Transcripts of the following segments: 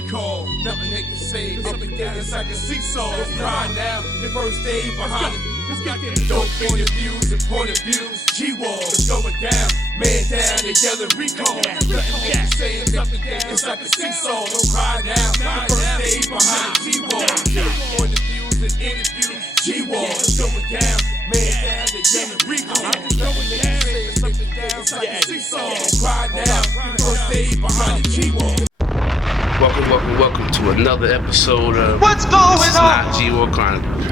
recall. Nothing they can say, up and down, it's like a seesaw. Don't cry now, the first day behind it. Let's get there. Dope interviews and point of views. G-Walls going down, man down, they yelling recall. Nothing they can say, it's up and down, it's like a seesaw. Don't cry now, the first day behind it. G-Walls, point of views and interviews. G-Walls going down, man down, they yelling recall. Nothing they can say, it's up and down, it's like a seesaw. Don't cry now, the first day behind the G-Walls. Welcome to another episode of What's Going It's On? Not G-War Chronicles.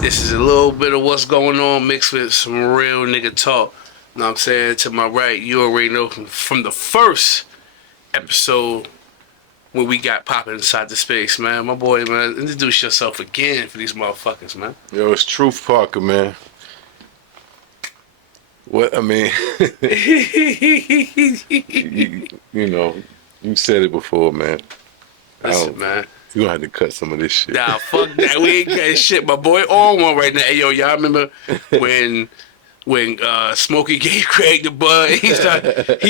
This is a little bit of what's going on mixed with some real nigga talk. You know what I'm saying? To my right, you already know from the first episode when we got popping inside the space, man. My boy, man, introduce yourself again for these motherfuckers, man. Yo, it's Truth Parker, man. What, I mean, you know, you said it before, man. Listen, man. You're gonna have to cut some of this shit. Nah, fuck that. We ain't cutting shit. My boy on one right now. Hey, yo, y'all remember when Smokey gave Craig the bud? He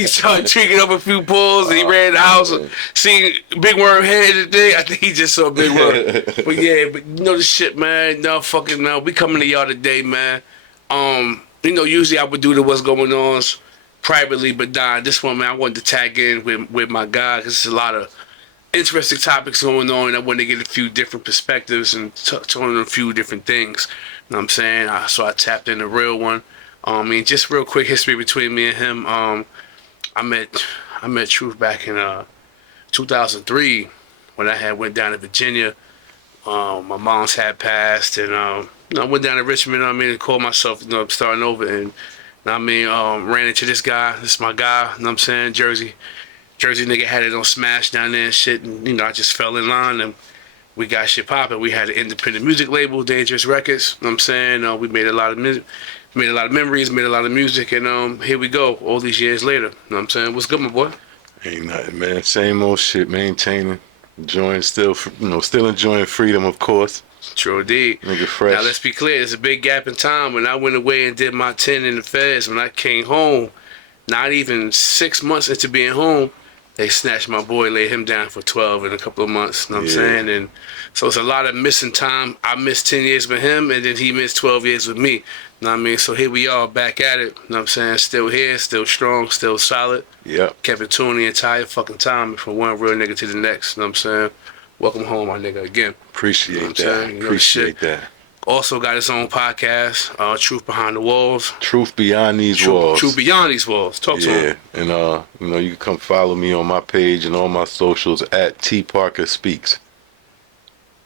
started tweaking up a few pulls and he ran the house. Seen Big Worm head today. I think he just saw Big Worm. But yeah, but you know the shit, man. No fucking no. We coming to y'all today, man. You know, usually I would do the what's going on privately, but nah, this one, man, I wanted to tag in with my guy because there's a lot of interesting topics going on. I wanted to get a few different perspectives and touch on a few different things. You know what I'm saying? So I tapped in the real one. I mean, just real quick history between me and him. I met Truth back in 2003 when I went down to Virginia. My mom's had passed, and I went down to Richmond. And called myself, starting over, and ran into this guy. This is my guy. You know what I'm saying? Jersey nigga had it on Smash down there and shit, and I just fell in line and we got shit popping. We had an independent music label, Dangerous Records. You know what I'm saying? We made a lot of music, made a lot of memories, made a lot of music, and here we go, all these years later. You know what I'm saying? What's good, my boy? Ain't nothing, man. Same old shit, maintaining, enjoying, still enjoying freedom, of course. True indeed. Nigga fresh. Now let's be clear, there's a big gap in time. When I went away and did my 10 in the feds, when I came home, not even 6 months into being home, they snatched my boy, laid him down for 12 in a couple of months. You know what I'm saying? And so it's a lot of missing time. I missed 10 years with him, and then he missed 12 years with me. You know what I mean? So here we are, back at it. You know what I'm saying? Still here, still strong, still solid. Yep. Kept it tuned the entire fucking time from one real nigga to the next. You know what I'm saying? Welcome home, my nigga, again. Appreciate that. Appreciate that. Also got his own podcast, Truth Behind the Walls. Truth Beyond These Walls. Truth Beyond These Walls. Talk to him. Yeah, and you can come follow me on my page and all my socials at T Parker Speaks.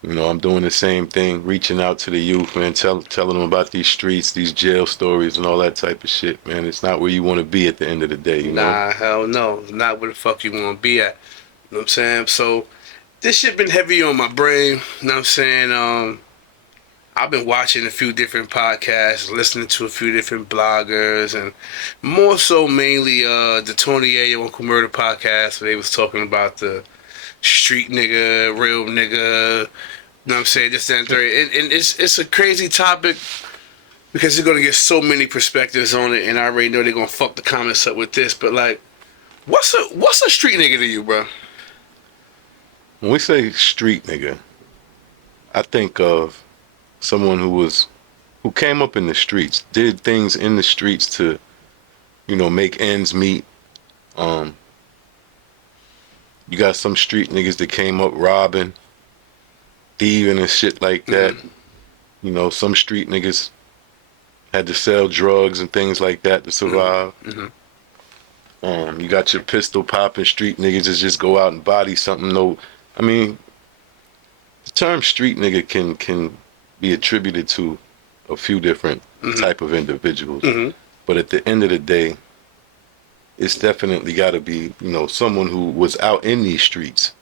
I'm doing the same thing, reaching out to the youth, man, telling them about these streets, these jail stories, and all that type of shit, man. It's not where you want to be at the end of the day, you know? Nah, hell no. Not where the fuck you want to be at. You know what I'm saying? So, this shit been heavy on my brain. You know what I'm saying? I've been watching a few different podcasts, listening to a few different bloggers, and more so mainly the Tony Ayo Uncle Murder podcast, where they was talking about the street nigga, real nigga, you know what I'm saying, this, that, and third. And it's a crazy topic because you're going to get so many perspectives on it, and I already know they're going to fuck the comments up with this, but like, what's a street nigga to you, bro? When we say street nigga, I think of someone who came up in the streets, did things in the streets to, make ends meet. You got some street niggas that came up robbing, thieving and shit like that. Mm-hmm. Some street niggas had to sell drugs and things like that to survive. Mm-hmm. You got your pistol popping street niggas that just go out and body something. The term street nigga can be attributed to a few different type of individuals. Mm-hmm. But at the end of the day, it's definitely got to be, someone who was out in these streets,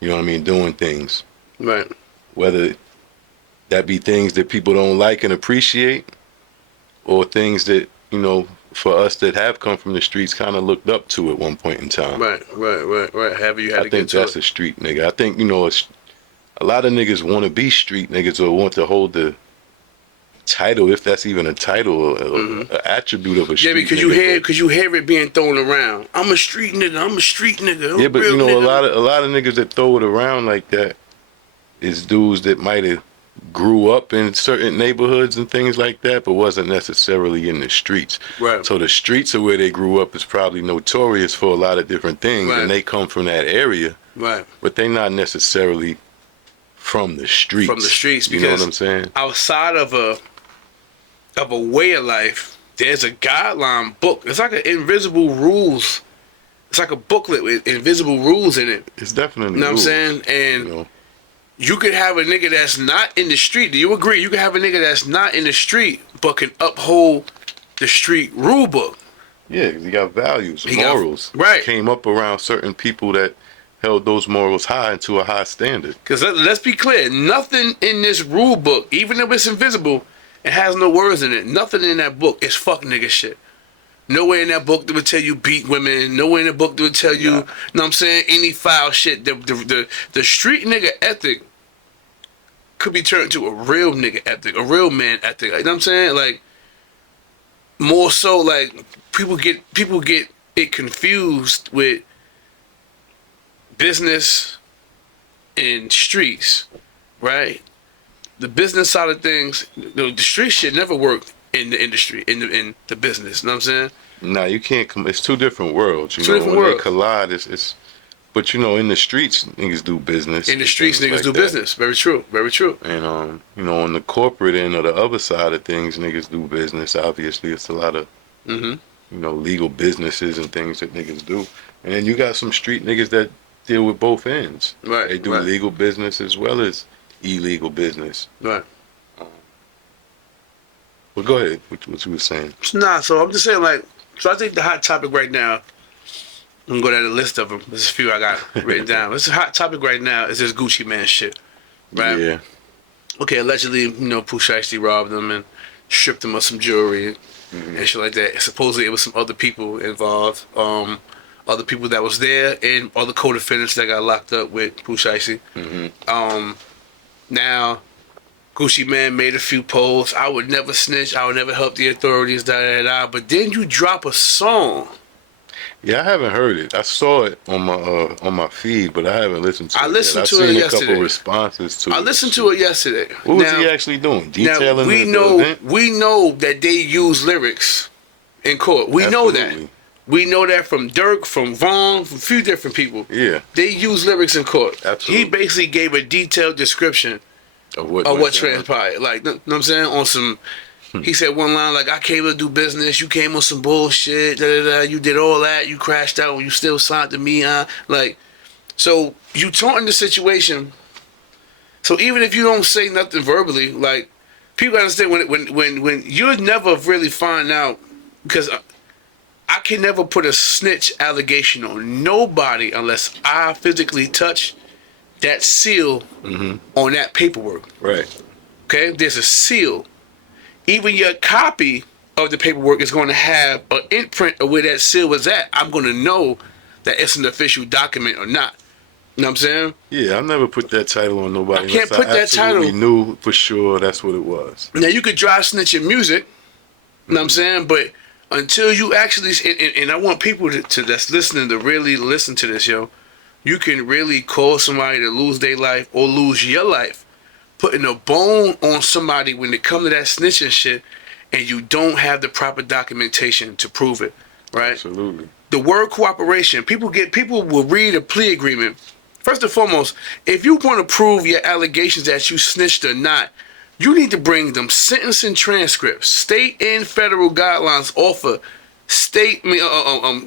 doing things. Right. Whether that be things that people don't like and appreciate, or things that, for us that have come from the streets kind of looked up to at one point in time. Right. However you had to get to it. I think that's a street nigga. I think, a lot of niggas want to be street niggas or want to hold the title, if that's even a title, or an attribute of a street Yeah, because you hear it being thrown around. I'm a street nigga. I'm a street nigga. I'm yeah, but real you know, nigga. a lot of niggas that throw it around like that is dudes that might have grew up in certain neighborhoods and things like that, but wasn't necessarily in the streets. Right. So the streets of where they grew up is probably notorious for a lot of different things, Right. and they come from that area, Right. but they not necessarily from the streets. From the streets, you know because what I'm saying? outside of a way of life, there's a guideline book. It's like an invisible rules. It's like a booklet with invisible rules in it. It's definitely You know what I'm rules, saying? And you know? you could have a nigga that's not in the street. Do you agree? You can have a nigga that's not in the street but can uphold the street rule book. Yeah, 'cause you got values, He got- morals. right. Came up around certain people that held those morals high and to a high standard. Because let's be clear, nothing in this rule book, even if it's invisible, it has no words in it. Nothing in that book is fuck nigga shit. Nowhere in that book that would tell you beat women. Nowhere in the book that would tell you, know what I'm saying, any foul shit. The street nigga ethic could be turned to a real nigga ethic, a real man ethic. You know what I'm saying? Like, more so, like, people get it confused with business and streets, right? The business side of things, the street shit never worked in the industry, in the business. You know what I'm saying? Nah, you can't come. It's two different worlds. You Two know, different when worlds. they collide, it's. But you know, in the streets, niggas do business. In the and streets, things niggas like do that. business. Very true. Very true. And you know, on the corporate end or the other side of things, niggas do business. Obviously, it's a lot of Mm-hmm. you know, legal businesses and things that niggas do. And then you got some street niggas that deal with both ends. Right. They do right, legal business as well as illegal business. right. Well, go ahead. What you were saying? Nah, so I'm just saying, like, so I think the hot topic right now, I'm going to go down the list of them. There's a few I got written down. This hot topic right now is this Gucci Man shit, right? Yeah. Okay, allegedly, you know, Pooh Shiesty robbed him and stripped him of some jewelry and shit like that. Supposedly, it was some other people involved, other people that was there, and other co-defendants that got locked up with Pooh Shiesty. Now, Gucci Man made a few posts. I would never snitch. I would never help the authorities. Da da da. But then you drop a song. Yeah, I haven't heard it. I saw it on my feed, but I haven't listened to it. I listened yet. to I've it seen a yesterday. couple responses to it. I listened to it yesterday. What was Now- he actually doing? Now, Detailing we the know event? we know that they use lyrics in court. We know that. Absolutely. We know that from Dirk, from Vaughn, from a few different people. Yeah. They use lyrics in court. Absolutely. He basically gave a detailed description Of what of went what down. transpired. Like, know what I'm saying? On some, he said one line like, "I came to do business. You came on some bullshit. Da da da. You did all that. You crashed out. You still signed to me, huh?" Like, so you taunting the situation. So even if you don't say nothing verbally, like, people understand when you never really find out, because I can never put a snitch allegation on nobody unless I physically touch that seal on that paperwork. Right. Okay, there's a seal. Even your copy of the paperwork is going to have an imprint of where that seal was at. I'm going to know that it's an official document or not. You know what I'm saying? Yeah, I never put that title on nobody. I can't unless put that absolutely title- knew for sure that's what it was. Now, you could dry snitch your music. You know what I'm saying? But until you actually, and I want people to that's listening to really listen to this, yo. You can really cause somebody to lose their life or lose your life, putting a bone on somebody when it comes to that snitching shit, and you don't have the proper documentation to prove it, right? Absolutely. The word cooperation, people will read a plea agreement. First and foremost, if you want to prove your allegations that you snitched or not, you need to bring them sentencing transcripts. State and federal guidelines offer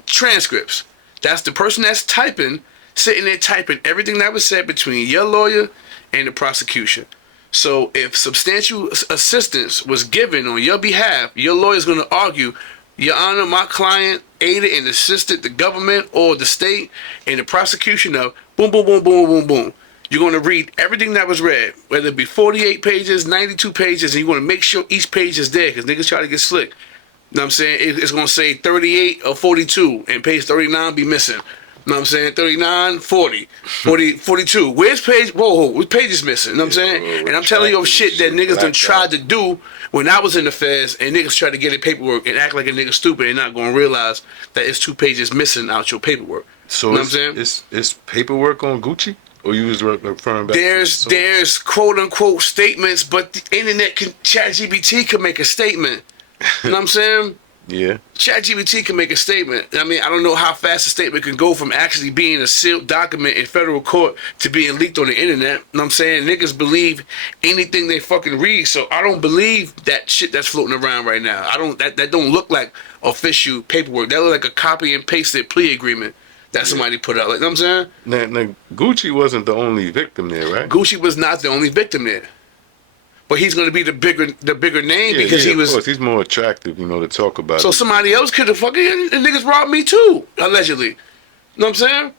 transcripts. That's the person that's typing, sitting there typing everything that was said between your lawyer and the prosecution. So if substantial assistance was given on your behalf, your lawyer's going to argue, Your Honor, my client aided and assisted the government or the state in the prosecution of boom, boom, boom, boom, boom, boom. You're going to read everything that was read, whether it be 48 pages, 92 pages, and you're going to make sure each page is there because niggas try to get slick. You know what I'm saying? It's going to say 38 or 42 and page 39 be missing. You know what I'm saying? 39, 40, 40, 42. Where's Page? Whoa, where's Page is missing? You know what I'm saying? And I'm telling you of shit that niggas done tried to do when I was in the feds, and niggas tried to get their paperwork and act like a nigga stupid and not gonna realize that it's 2 pages missing out your paperwork. So you know what I'm saying? It's paperwork on Gucci? Or you was referring back there's quote unquote statements, but the internet can, ChatGPT can make a statement. You know what I'm saying? Yeah. ChatGPT can make a statement. I mean, I don't know how fast a statement can go from actually being a sealed document in federal court to being leaked on the internet. You know what I'm saying? Niggas believe anything they fucking read, so I don't believe that shit that's floating around right now. That don't look like official paperwork. That look like a copy and pasted plea agreement that somebody put out. Like, you know what I'm saying? Now, Gucci wasn't the only victim there, right? Gucci was not the only victim there. But he's going to be the bigger name because he was. Of course, he's more attractive, to talk about. So somebody else could have fucking and niggas robbed me too, allegedly. You know what I'm saying?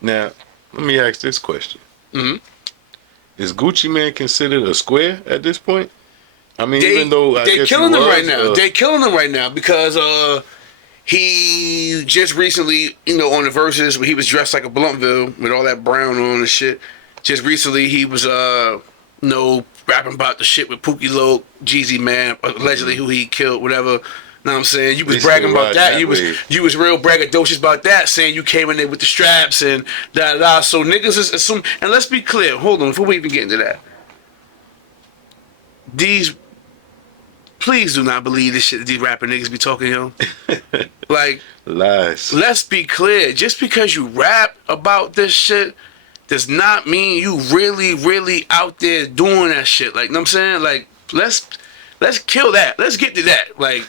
Now, let me ask this question: Mm-hmm. Is Gucci Mane considered a square at this point? I mean, even though they're killing him right now, they're killing him right now because he just recently, on the verses where he was dressed like a Bluntville with all that brown on and shit. Just recently, he was rapping about the shit with Pookie Loc, Jeezy Man, allegedly who he killed, whatever. Know what I'm saying? You was bragging about that. You was real braggadocious about that, saying you came in there with the straps and da. So niggas is assume. And let's be clear. Hold on, before we even get into that. Please do not believe this shit that these rapper niggas be talking, yo. Like lies. Let's be clear. Just because you rap about this shit does not mean you really out there doing that shit. Like, you know what I'm saying? Like, let's kill that. Let's get to that. Like,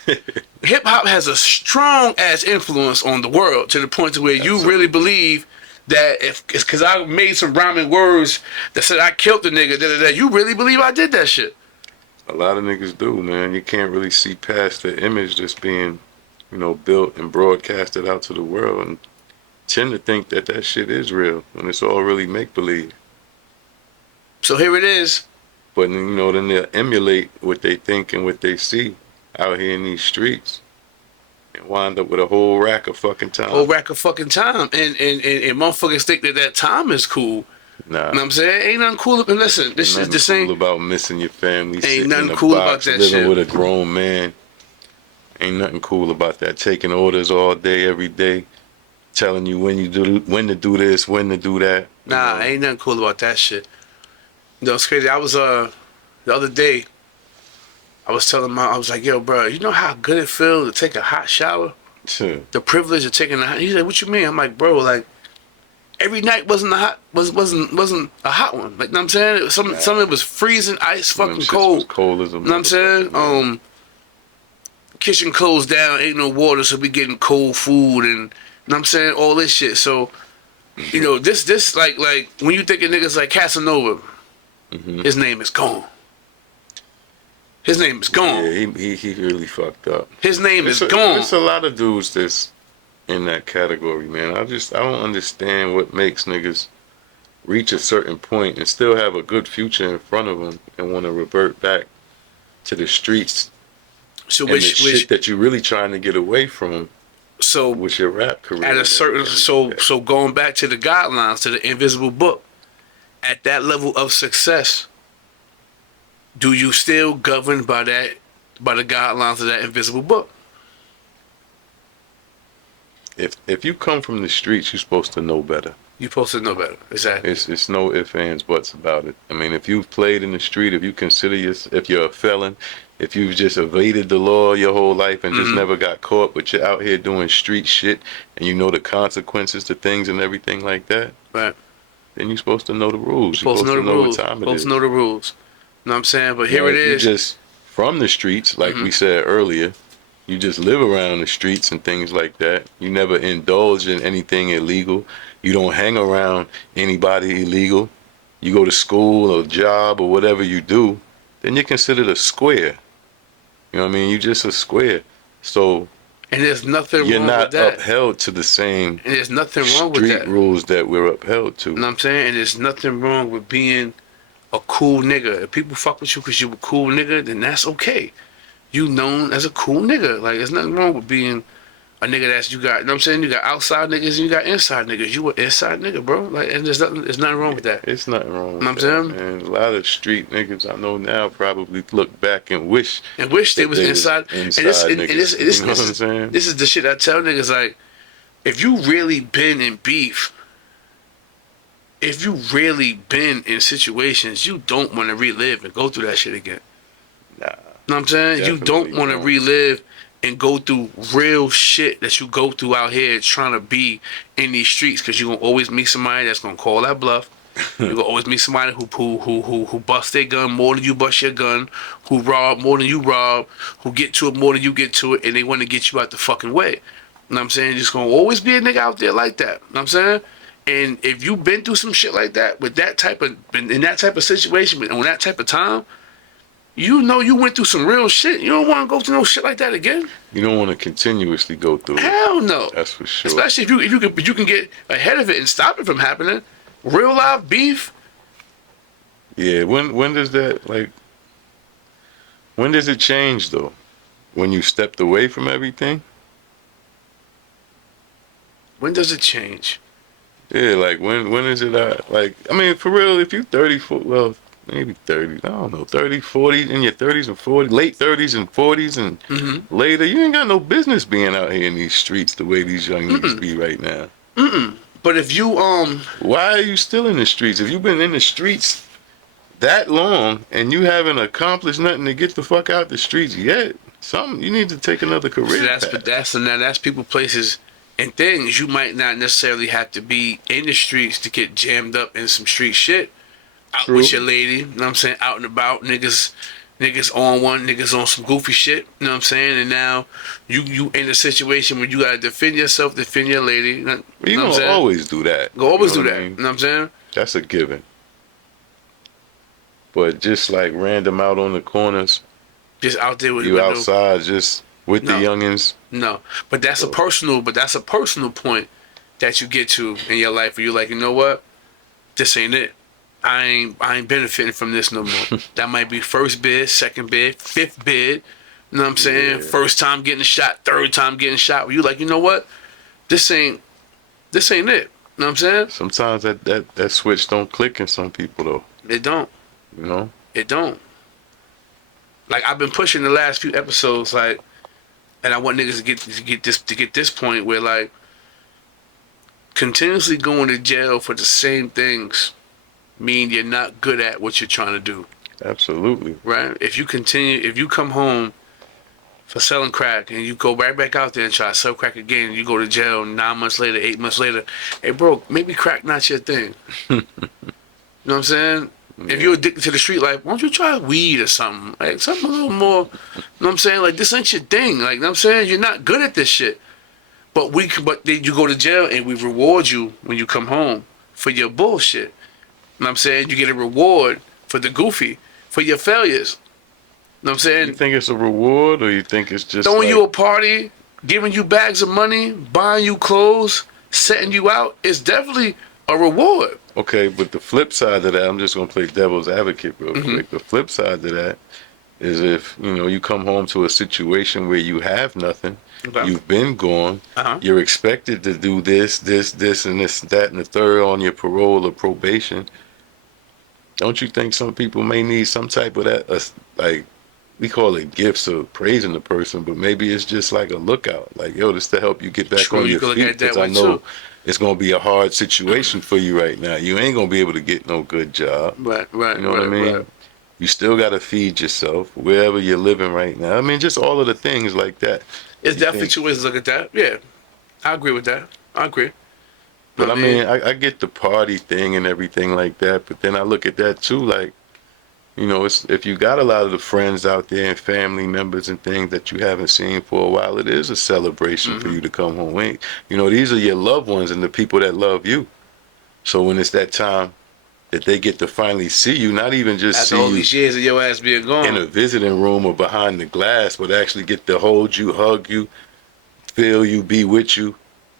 hip hop has a strong ass influence on the world to the point to where you really believe that if it's because I made some rhyming words that said I killed the nigga, you really believe I did that shit. A lot of niggas do, man. You can't really see past the image that's being, built and broadcasted out to the world, and tend to think that shit is real when it's all really make-believe. So here it is. But, then they'll emulate what they think and what they see out here in these streets and wind up with a whole rack of fucking time. And motherfuckers think that time is cool. Nah. You know what I'm saying? Ain't nothing cool. And listen, this is the same. Cool about missing your family. Ain't nothing cool about that living shit. With a grown man. Ain't nothing cool about that. Taking orders all day, every day. Telling you when to do this, when to do that. Nah, ain't nothing cool about that shit. It's crazy. I was the other day. I was telling I was like, yo, bro, you know how good it feels to take a hot shower? Sure. The privilege of taking a hot. He's like, what you mean? I'm like, bro, like every night wasn't a hot one. Like, you know what I'm saying? Some of it was freezing, ice, fucking cold. Was cold as a, you know what I'm saying? Kitchen closed down, ain't no water, so we getting cold food and, you know what I'm saying, all this shit. So, this like when you think of niggas like Casanova, his name is gone. His name is gone. Yeah, he really fucked up. His name is gone. There's a lot of dudes that's in that category, man. I don't understand what makes niggas reach a certain point and still have a good future in front of them and want to revert back to the streets. So the shit that you're really trying to get away from. So with your rap career. At a certain so going back to the guidelines, to the invisible book, at that level of success, do you still govern by the guidelines of that invisible book? If you come from the streets, you're supposed to know better. You're supposed to know better. Exactly. It's no ifs, ands, buts about it. I mean, if you've played in the street, if you consider if you're a felon, if you've just evaded the law your whole life and just never got caught, but you're out here doing street shit and you know the consequences to things and everything like that, right? Then you're supposed to know the rules. You're supposed to know what time it is. Supposed to know the rules. You know what I'm saying? But here it is. You're just from the streets, like we said earlier. You just live around the streets and things like that. You never indulge in anything illegal. You don't hang around anybody illegal. You go to school or job or whatever you do, then you're considered a square. You know what I mean? You're just a square. So and there's nothing wrong with that. You're not upheld to the same and there's nothing wrong with that. Street rules that we're upheld to. You know what I'm saying? And there's nothing wrong with being a cool nigga. If people fuck with you because you a cool nigga, then that's okay. You known as a cool nigga. Like, there's nothing wrong with being a nigga that's you got. You know what I'm saying? You got outside niggas and you got inside niggas. You an inside nigga, bro. Like, and there's nothing wrong with that. It's nothing wrong with You know what that, I'm saying? man. A lot of street niggas I know now probably look back and wish They that was they inside. inside And this, niggas. You know what I'm saying? this is the shit I tell niggas. Like, if you really been in beef, if you really been in situations, you don't want to relive and go through that shit again. Nah. You know what I'm saying? You don't want to relive and go through real shit that you go through out here trying to be in these streets, because you're going to always meet somebody that's going to call that bluff. You're going to always meet somebody who bust their gun more than you bust your gun, who rob more than you rob, who get to it more than you get to it, and they want to get you out the fucking way. You know what I'm saying? There's going to always be a nigga out there like that. You know what I'm saying? And if you've been through some shit like that, with that type of, in that type of situation, on that type of time, you know you went through some real shit. You don't want to go through no shit like that again. You don't want to continuously go through it. Hell no. That's for sure. Especially if you can get ahead of it and stop it from happening. Real life beef. Yeah, when does that, like, when does it change though? When you stepped away from everything? When does it change? Yeah, like when is it like, I mean, for real, if you 34, well, maybe 30, I don't know, 30, 40, in your 30s and 40s, late 30s and 40s and later, you ain't got no business being out here in these streets the way these young niggas be right now. But if you Why are you still in the streets? If you've been in the streets that long and you haven't accomplished nothing to get the fuck out the streets yet, you need to take another career path. that's people, places, and things. You might not necessarily have to be in the streets to get jammed up in some street shit. Out True. with your lady, you know what I'm saying? Out and about, niggas on one, niggas on some goofy shit, you know what I'm saying? And now you in a situation where you gotta defend yourself, defend your lady. You know Well, you gonna always do that. Go always You do know that. what I mean? You know what I'm saying? That's a given. But just like random out on the corners, Just out there with you outside just with the youngins. No, but that's a personal point that you get to in your life where you're like, you know what? This ain't it. I ain't benefiting from this no more. That might be first bid, second bid, fifth bid. You know what I'm saying? Yeah. First time getting shot, third time getting shot. Where you like, you know what? This ain't it. You know what I'm saying? Sometimes that switch don't click in some people though. It don't. You know? It don't. Like, I've been pushing the last few episodes, like, and I want niggas to get this point where, like, continuously going to jail for the same things mean you're not good at what you're trying to do. Absolutely. Right? If you come home for selling crack and you go right back out there and try to sell crack again, and you go to jail 9 months later, 8 months later, hey bro, maybe crack not your thing. You know what I'm saying? Yeah. If you're addicted to the street life, why don't you try weed or something? Like something a little more, you know what I'm saying? Like, this ain't your thing. Like, you know what I'm saying? You're not good at this shit. But then you go to jail and we reward you when you come home for your bullshit. You know what I'm saying? You get a reward for the goofy, for your failures. You know what I'm saying? You think it's a reward or you think it's just throwing like, you a party, giving you bags of money, buying you clothes, setting you out is definitely a reward. Okay, but the flip side of that, I'm just gonna play devil's advocate real quick. The flip side of that is if, you know, you come home to a situation where you have nothing, you've been gone, you're expected to do this, and this, that, and the third on your parole or probation. Don't you think some people may need some type of that, like, we call it gifts of praising the person, but maybe it's just like a lookout, like, yo, this to help you get back on your feet, because I know it's gonna be a hard situation for you right now. You ain't gonna be able to get no good job. Right. You know what I mean? Right. You still gotta feed yourself wherever you're living right now. I mean, just all of the things like that. It's definitely two ways to look at that. Yeah, I agree with that. I agree. But I mean, I get the party thing and everything like that, but then I look at that too, like, you know, it's, if you got a lot of the friends out there and family members and things that you haven't seen for a while, it is a celebration for you to come home. You know, these are your loved ones and the people that love you. So when it's that time that they get to finally see you, not even just after see all you these years of your ass being gone in a visiting room or behind the glass, but actually get to hold you, hug you, feel you, be with you,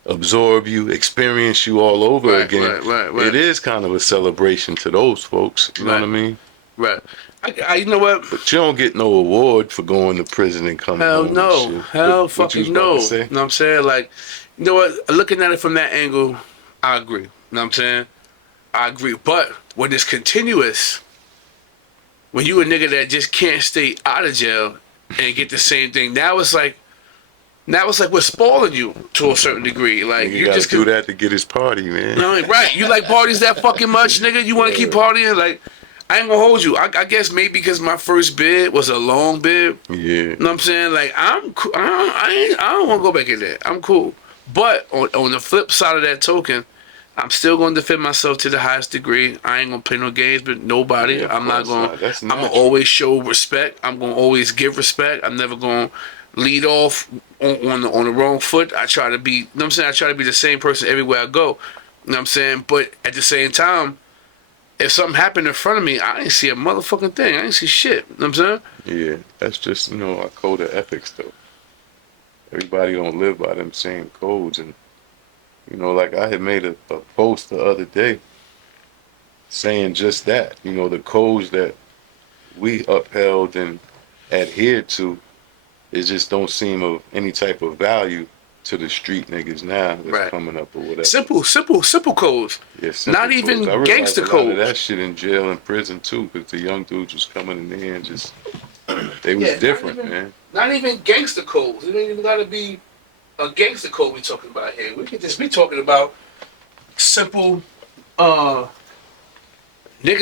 absorb you, experience you all over again. Right. It is kind of a celebration to those folks. You know what I mean? Right. You know what? But you don't get no award for going to prison and coming Hell home. no. And shit. Hell What you was fucking about no. to say? You know what I'm saying? Like, you know what? Looking at it from that angle, I agree. You know what I'm saying? I agree. But when it's continuous, when you a nigga that just can't stay out of jail and get the same thing, now it's like we're spoiling you to a certain degree. Like, You you gotta just do that to get his party, man. No, right. You like parties that fucking much, nigga? You want to keep partying? Like, I ain't gonna hold you. I guess maybe because my first bid was a long bid. Yeah. You know what I'm saying? Like, I'm cool. I don't want to go back in there. I'm cool. But on the flip side of that token, I'm still going to defend myself to the highest degree. I ain't going to play no games with nobody. Yeah, I'm not going to. That's I'm going to natural. always show respect. I'm going to always give respect. I'm never going to lead off on the wrong foot. I try to be, you know what I'm saying? I try to be the same person everywhere I go. You know what I'm saying? But at the same time, if something happened in front of me, I ain't see a motherfucking thing. I ain't see shit. You know what I'm saying? Yeah, that's just, our code of ethics, though. Everybody don't live by them same codes. And, like I had made a post the other day saying just that. The codes that we upheld and adhered to, it just don't seem of any type of value to the street niggas now that's coming up or whatever. Simple codes. Yeah, simple Not even codes. I realized gangster a lot codes. of that shit in jail and prison too, because the young dudes was coming in there and just they was different, man. Not even gangster codes. It ain't even gotta be a gangster code we talking about here. We could just be talking about simple niggas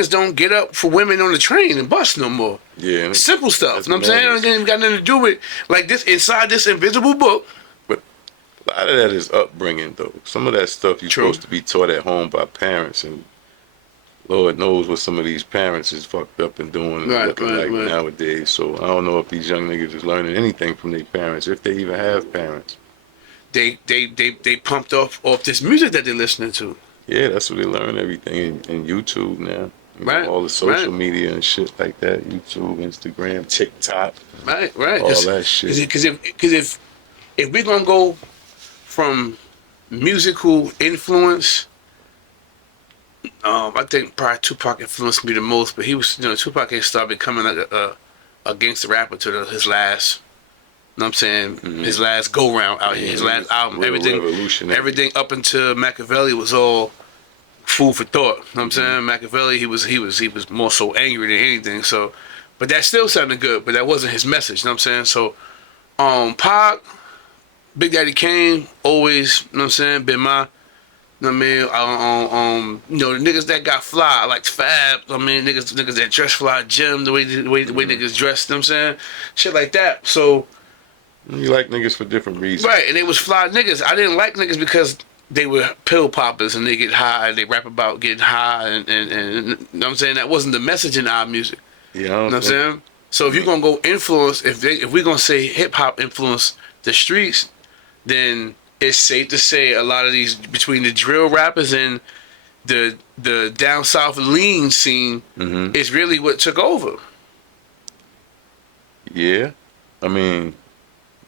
don't get up for women on the train and bus no more. Yeah. Simple stuff. You know what I'm saying? It ain't got nothing to do with like this inside this invisible book. But a lot of that is upbringing though. Some of that stuff you're supposed to be taught at home by parents, and Lord knows what some of these parents is fucked up and doing and looking like nowadays. So I don't know if these young niggas is learning anything from their parents, if they even have parents. They pumped off this music that they're listening to. Yeah, that's what they learn everything in YouTube now. All the social media and shit like that. YouTube, Instagram, TikTok. Right. All that shit. Because if we're gonna go from musical influence, I think probably Tupac influenced me the most. But he was, Tupac ain't started becoming like a gangster rapper to his last. You know what I'm saying? Mm-hmm. His last go round out here, his last album, everything up until Machiavelli was all food for thought. You know what I'm saying? Machiavelli, he was more so angry than anything. So, but that still sounded good, but that wasn't his message. You know what I'm saying? So, Pac, Big Daddy Kane, always, you know what I'm saying, been my, you know what I mean? The niggas that got fly, like Fab, niggas that dress fly, Jim, the way niggas dress, you know what I'm saying? Shit like that. So, you like niggas for different reasons. Right, and they was fly niggas. I didn't like niggas because they were pill poppers and they get high and they rap about getting high and you know what I'm saying? That wasn't the message in our music. Yeah, you know what I'm saying? So if you're gonna go influence, if we're gonna say hip hop influence the streets, then it's safe to say a lot of these between the drill rappers and the down south lean scene is really what took over. Yeah, I mean.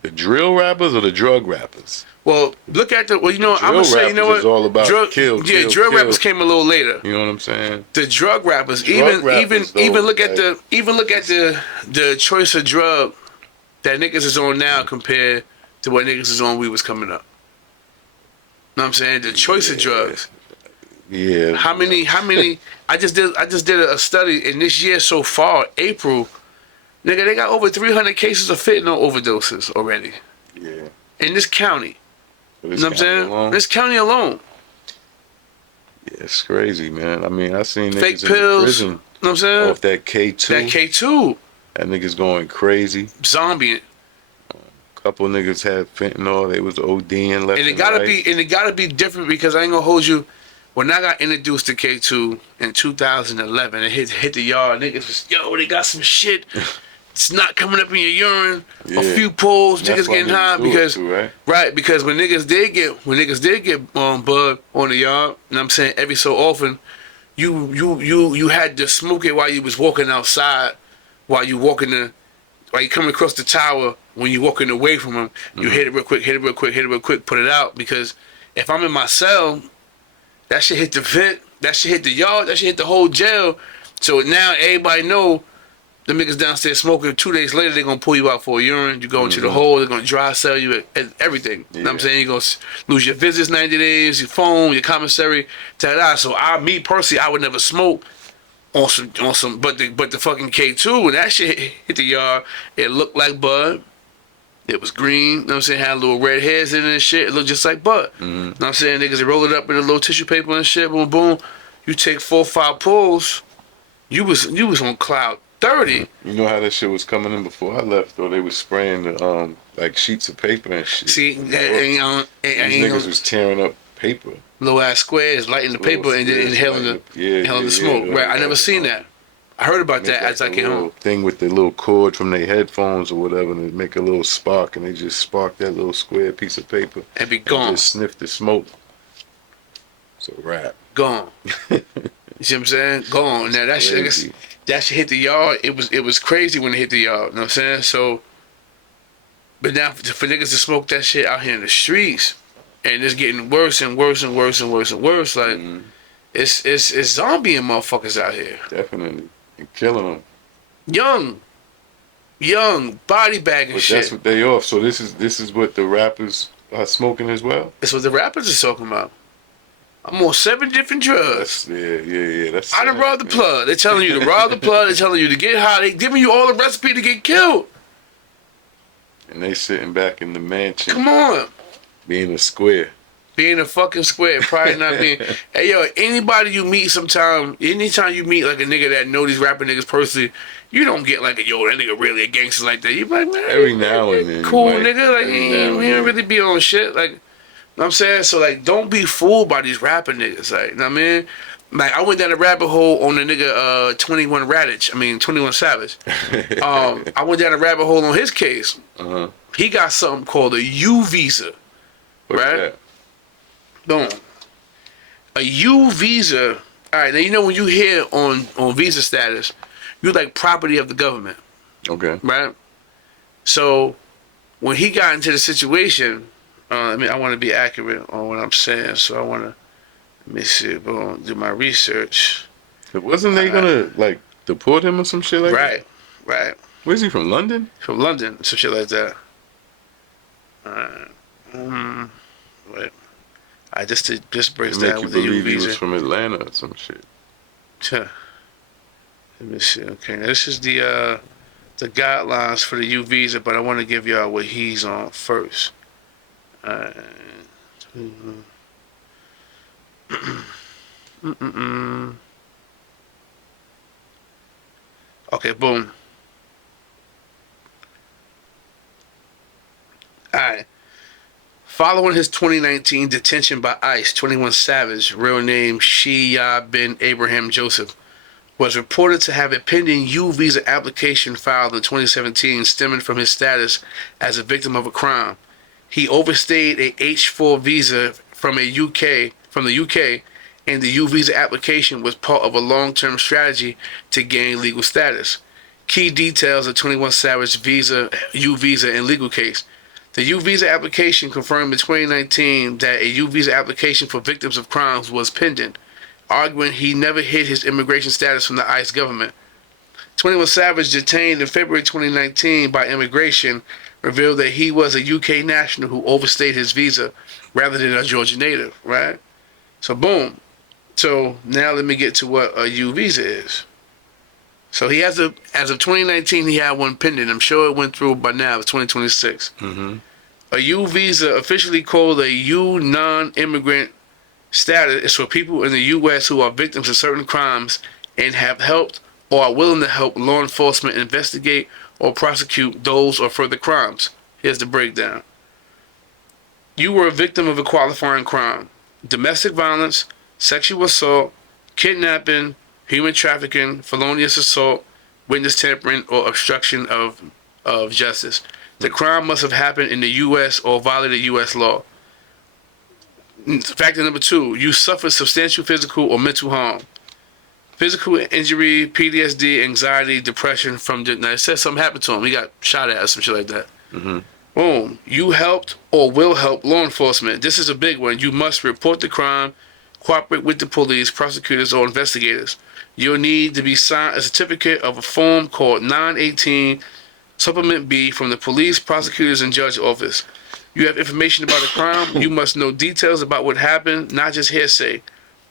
The drill rappers or the drug rappers? Well, look at I'm gonna say, It's all about drill rappers came a little later. You know what I'm saying? The drug rappers, even look at the choice of drug that niggas is on now compared to what niggas is on when we was coming up. Know what I'm saying? The choice of drugs. Yeah. How many? I just did a study in this year so far, April. Nigga, they got over 300 cases of fentanyl overdoses already. Yeah. In this county. You know what I'm saying? Alone? This county alone. Yeah, it's crazy, man. I mean, I seen niggas fake pills, in prison you know what I'm saying? Off that K2. That K2. That niggas going crazy. Zombie. Couple niggas had fentanyl. They was ODing left And it gotta be different because I ain't gonna hold you. When I got introduced to K2 in 2011, it hit the yard. Niggas was, they got some shit. It's not coming up in your urine. Yeah. A few pulls, niggas getting high because because when niggas did get bud on the yard, you know what I'm saying, every so often, you had to smoke it while you was walking outside, while you coming across the tower. When you walking away from them, you hit it real quick, put it out, because if I'm in my cell, that shit hit the vent, that shit hit the yard, that shit hit the whole jail. So now everybody know the niggas downstairs smoking. 2 days later, they're going to pull you out for a urine. You go into the hole. They're going to dry cell you and everything. You know what I'm saying? You're going to lose your visits 90 days, your phone, your commissary, ta-da. So me personally, I would never smoke on some, but the fucking K2, when that shit hit the yard, it looked like bud. It was green, you know what I'm saying? Had little red hairs in it and shit. It looked just like bud. You know what I'm saying? Niggas, they roll it up in a little tissue paper and shit, boom, boom. You take 4 or 5 pulls, you was on cloud 30. You know how that shit was coming in before I left, though? They was spraying the, like sheets of paper and shit. See, these niggas was tearing up paper. Little ass squares, lighting the paper and then inhaling the smoke. Right, I never seen that. I heard about that as I came home. Thing with the little cord from their headphones or whatever, and they make a little spark, and they just spark that little square piece of paper. And be gone. And just sniff the smoke. It's a wrap. Gone. You see what I'm saying? Gone. Now that shit hit the yard. It was crazy when it hit the yard. You know what I'm saying? So, but now for niggas to smoke that shit out here in the streets, and it's getting worse and worse and worse and worse and worse. Like it's zombieing motherfuckers out here. Definitely. And killing them. Young, body bagging but shit. That's what they off. So this is what the rappers are smoking as well? That's what the rappers are talking about. I'm on 7 different drugs. Yeah. That's I done robbed the plug. They're telling you to rob the plug. They're telling you to get high. They giving you all the recipe to get killed. And they sitting back in the mansion. Come on. Being a square. Being a fucking square, probably not being. Hey yo, anybody you meet anytime you meet like a nigga that know these rapper niggas personally, you don't get like a yo, that nigga really a gangster like that. You be like, man, every now and then. Cool nigga, like he don't really be on shit. Like, you know what I'm saying? So like, don't be fooled by these rapper niggas. Like, you know what I mean? Like, I went down a rabbit hole on the nigga 21 Savage. I went down a rabbit hole on his case. He got something called a U visa. What's right? that? Boom. A U visa. All right, now you know when you hear on visa status, you're like property of the government. Okay. Right? So when he got into the situation, I want to be accurate on what I'm saying, so I want to, let me see, boom, do my research. Wasn't they gonna like deport him or some shit like that? Right. Where's he from? London? From London, some shit like that. Alright. Wait. I just breaks down with the U visa. He was from Atlanta or some shit. Let me see. Okay, now this is the guidelines for the U visa, but I want to give y'all what he's on first. Okay, boom. Alright. Following his 2019 detention by ICE, 21 Savage, real name Shia bin Abraham Joseph, was reported to have a pending U visa application filed in 2017 stemming from his status as a victim of a crime. He overstayed a H-4 visa from the UK, and the U visa application was part of a long-term strategy to gain legal status. Key details of 21 Savage U visa and legal case. The U visa application confirmed in 2019 that a U visa application for victims of crimes was pending, arguing he never hid his immigration status from the ICE government. 21 Savage, detained in February 2019 by immigration, revealed that he was a UK national who overstayed his visa rather than a Georgia native, right? So boom. So now let me get to what a U visa is. So he has as of 2019, he had one pending. I'm sure it went through by now. It's 2026. A U visa, officially called a U non-immigrant status, is for people in the U.S. who are victims of certain crimes and have helped or are willing to help law enforcement investigate or prosecute those or further crimes. Here's the breakdown. You were a victim of a qualifying crime: domestic violence, sexual assault, kidnapping, human trafficking, felonious assault, witness tampering, or obstruction of justice. The crime must have happened in the U.S. or violated U.S. law. Factor number 2, you suffered substantial physical or mental harm. Physical injury, PTSD, anxiety, depression from now it says something happened to him. He got shot at or some shit like that. Boom. You helped or will help law enforcement. This is a big one. You must report the crime cooperate with the police, prosecutors, or investigators. You'll need to be signed a certificate of a form called 918 Supplement B from the police, prosecutors, and judge office. You have information about a crime. You must know details about what happened, not just hearsay.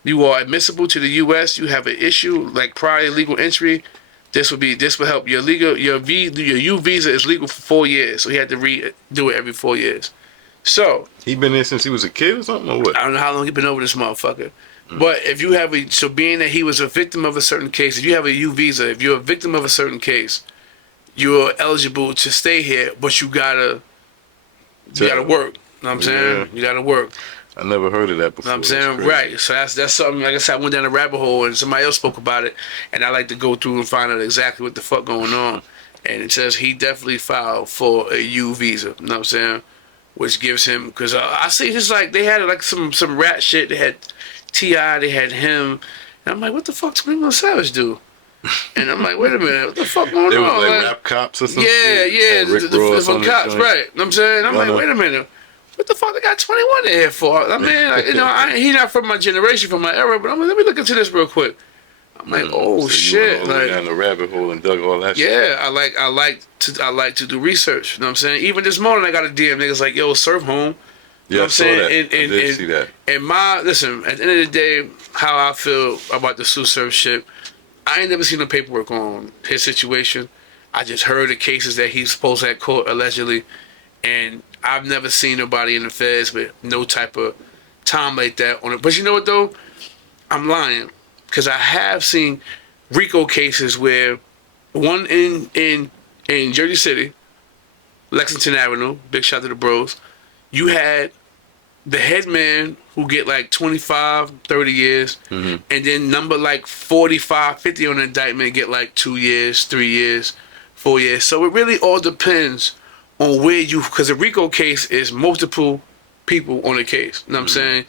You are admissible to the U.S. You have an issue like prior legal entry. This will help your U visa is legal for 4 years, so he had to redo it every 4 years. So he been there since he was a kid or something, or what? I don't know how long he been over this motherfucker. But if you have being that he was a victim of a certain case, if you have a U visa, if you're a victim of a certain case, you're eligible to stay here, but you gotta work. You know what I'm saying? You gotta work. I never heard of that before. You know what I'm saying? Right. So that's something, like I said, I went down a rabbit hole and somebody else spoke about it, and I like to go through and find out exactly what the fuck going on. And it says he definitely filed for a U visa. You know what I'm saying? Which gives him, because I see just like they had like some rat shit. They had T.I., they had him. And I'm like, what the fuck 21 Savage do? And I'm like, wait a minute, what the fuck going on? They was like rap cops or something? Yeah, the cops, right. I'm saying, I'm like, wait a minute. What the fuck they got 21 in here for? I mean, like, he not from my generation, from my era, but I'm like, let me look into this real quick. I'm like, oh so shit! You went all the way down the rabbit hole and dug all that shit. Yeah, I like to do research. You know what I'm saying? Even this morning, I got a DM niggas like, yo, serve home. You know what I'm saying? I did see that. And listen, at the end of the day, how I feel about the Sue Surf shit, I ain't never seen no paperwork on his situation. I just heard the cases that he's supposed to have caught allegedly, and I've never seen nobody in the feds with no type of time like that on it. But you know what though? I'm lying, because I have seen RICO cases where one in Jersey City, Lexington Avenue, big shout to the bros, you had the head man who get like 25, 30 years, and then number like 45, 50 on the indictment get like 2 years, 3 years, 4 years. So it really all depends on where because the RICO case is multiple people on the case. You know what I'm saying?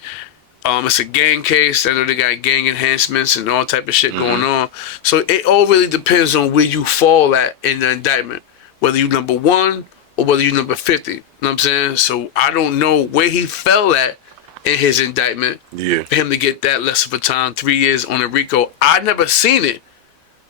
It's a gang case. I know they got gang enhancements and all type of shit going on. So it all really depends on where you fall at in the indictment, whether you number 1 or whether you number 50. You know what I'm saying? So I don't know where he fell at in his indictment for him to get that less of a time, 3 years on a RICO. I never seen it.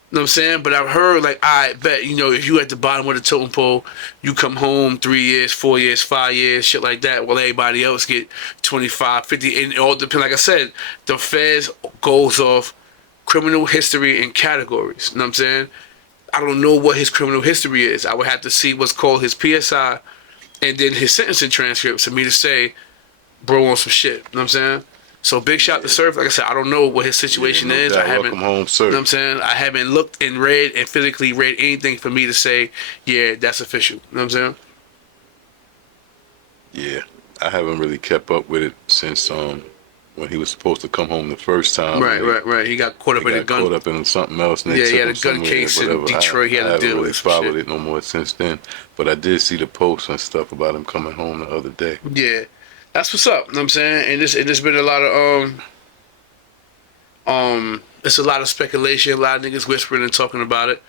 You know what I'm saying? But I've heard, like, I bet, if you at the bottom of the totem pole, you come home 3 years, 4 years, 5 years, shit like that, while everybody else get 25, 50, and it all depends. Like I said, the feds goes off criminal history and categories. You know what I'm saying? I don't know what his criminal history is. I would have to see what's called his PSI and then his sentencing transcripts for me to say, bro, on some shit. You know what I'm saying? So big shout to Surf. Like I said, I don't know what his situation is. I haven't. Welcome home, Surf. You know what I'm saying? I haven't looked and read and physically read anything for me to say, yeah, that's official. You know what I'm saying? Yeah, I haven't really kept up with it since when he was supposed to come home the first time. Right. He got caught up in a gun. Caught up in something else. And he had a gun case in Detroit. He had to deal with. I haven't really followed it no more since then. But I did see the posts and stuff about him coming home the other day. Yeah. That's what's up, you know what I'm saying? And there's been a lot of it's a lot of speculation, a lot of niggas whispering and talking about it.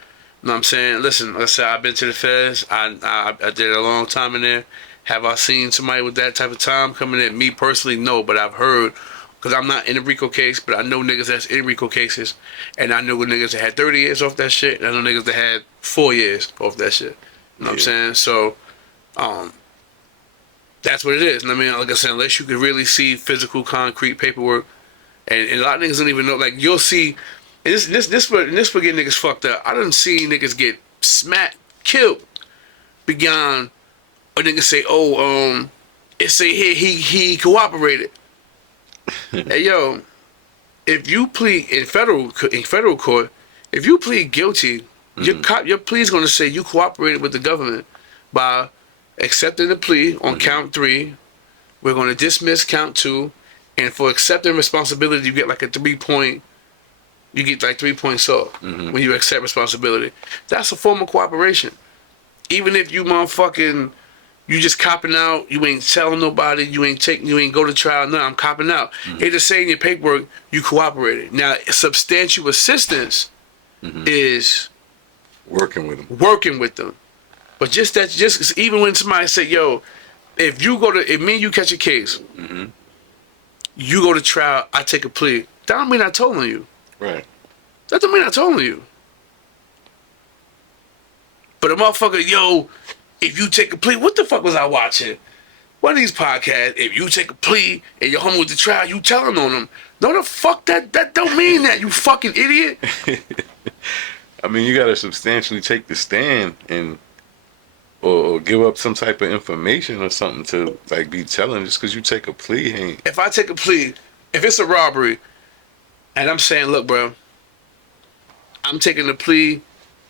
You know what I'm saying? Listen, like I said, I've been to the feds. I did a long time in there. Have I seen somebody with that type of time coming in? Me personally, no, but I've heard, because I'm not in a RICO case, but I know niggas that's in RICO cases, and I know niggas that had 30 years off that shit, and I know niggas that had 4 years off that shit. You know what I'm saying? So, that's what it is. And I mean, like I said, unless you can really see physical, concrete paperwork, and a lot of niggas don't even know. Like, you'll see, and this what get niggas fucked up. I done seen niggas get smacked, killed, beyond a nigga say, it say here he cooperated. Hey yo, if you plead in federal court, if you plead guilty, your plea is gonna say you cooperated with the government by accepting the plea on count 3. We're going to dismiss count 2, and for accepting responsibility, you get like a 3 point. You get like 3 points off when you accept responsibility. That's a form of cooperation. Even if you motherfucking, you just copping out, you ain't telling nobody, you ain't go to trial. No, I'm copping out. They just say in your paperwork you cooperated. Now, substantial assistance is working with them. But just even when somebody say, yo, if me and you catch a case, you go to trial, I take a plea. That don't mean I told on you. Right. That don't mean I told on you. But a motherfucker, yo, if you take a plea, what the fuck was I watching? One of these podcasts, if you take a plea and you're home with the trial, you telling on them. No, the fuck, that don't mean that, you fucking idiot. I mean, you gotta substantially take the stand and or give up some type of information or something to like be telling. Just because you take a plea ain't. If I take a plea, if it's a robbery, and I'm saying, look, bro, I'm taking a plea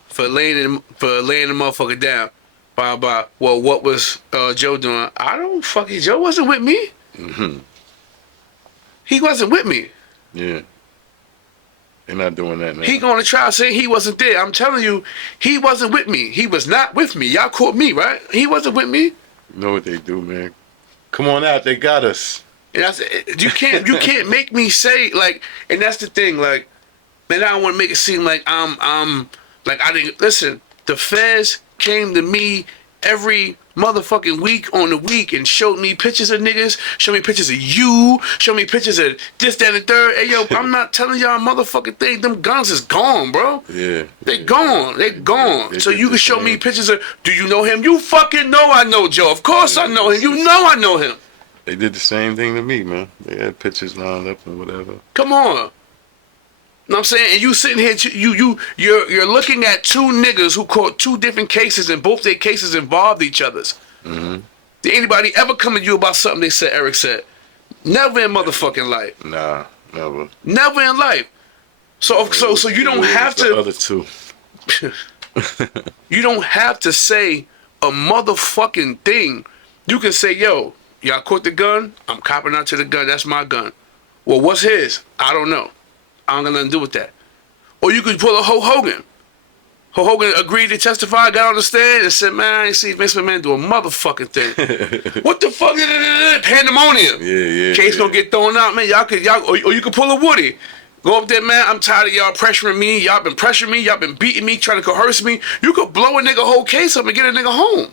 for laying the motherfucker down. Blah blah. Well, what was Joe doing? I don't fucking. Joe wasn't with me. Mm-hmm. He wasn't with me. Yeah. They're not doing that now. He going to trial saying he wasn't there. I'm telling you, he wasn't with me. He was not with me. Y'all caught me, right? He wasn't with me. You know what they do, man. Come on out. They got us. And I said, you can't make me say like. And that's the thing, like, man, I don't want to make it seem like I'm like I didn't listen. The feds came to me every motherfucking week on the week and showed me pictures of niggas, showed me pictures of you, showed me pictures of this, that, and third. Hey, yo, I'm not telling y'all motherfucking thing. Them guns is gone, bro. Yeah. They gone. They gone. They so did you the can show same. me pictures of, do you know him? You fucking know I know Joe. Of course I know him. You know I know him. They did the same thing to me, man. They had pictures lined up and whatever. Come on. Know what I'm saying? And you sitting here, you're looking at two niggas who caught two different cases, and both their cases involved each other's. Mm-hmm. Did anybody ever come to you about something they said, Eric said? Never in motherfucking life. Nah, never. Never in life. So you don't have The to. other two. You don't have to say a motherfucking thing. You can say, yo, y'all caught the gun? I'm copping out to the gun. That's my gun. Well, what's his? I don't know. I don't got nothing to do with that. Or you could pull a Hulk Hogan. Hulk Hogan agreed to testify, got on the stand, and said, man, I ain't seen Vince McMahon do a motherfucking thing. What the fuck? Pandemonium. Yeah. Case gonna get thrown out, man. Or you could pull a Woody. Go up there, man. I'm tired of y'all pressuring me. Y'all been pressuring me. Y'all been beating me, trying to coerce me. You could blow a nigga whole case up and get a nigga home.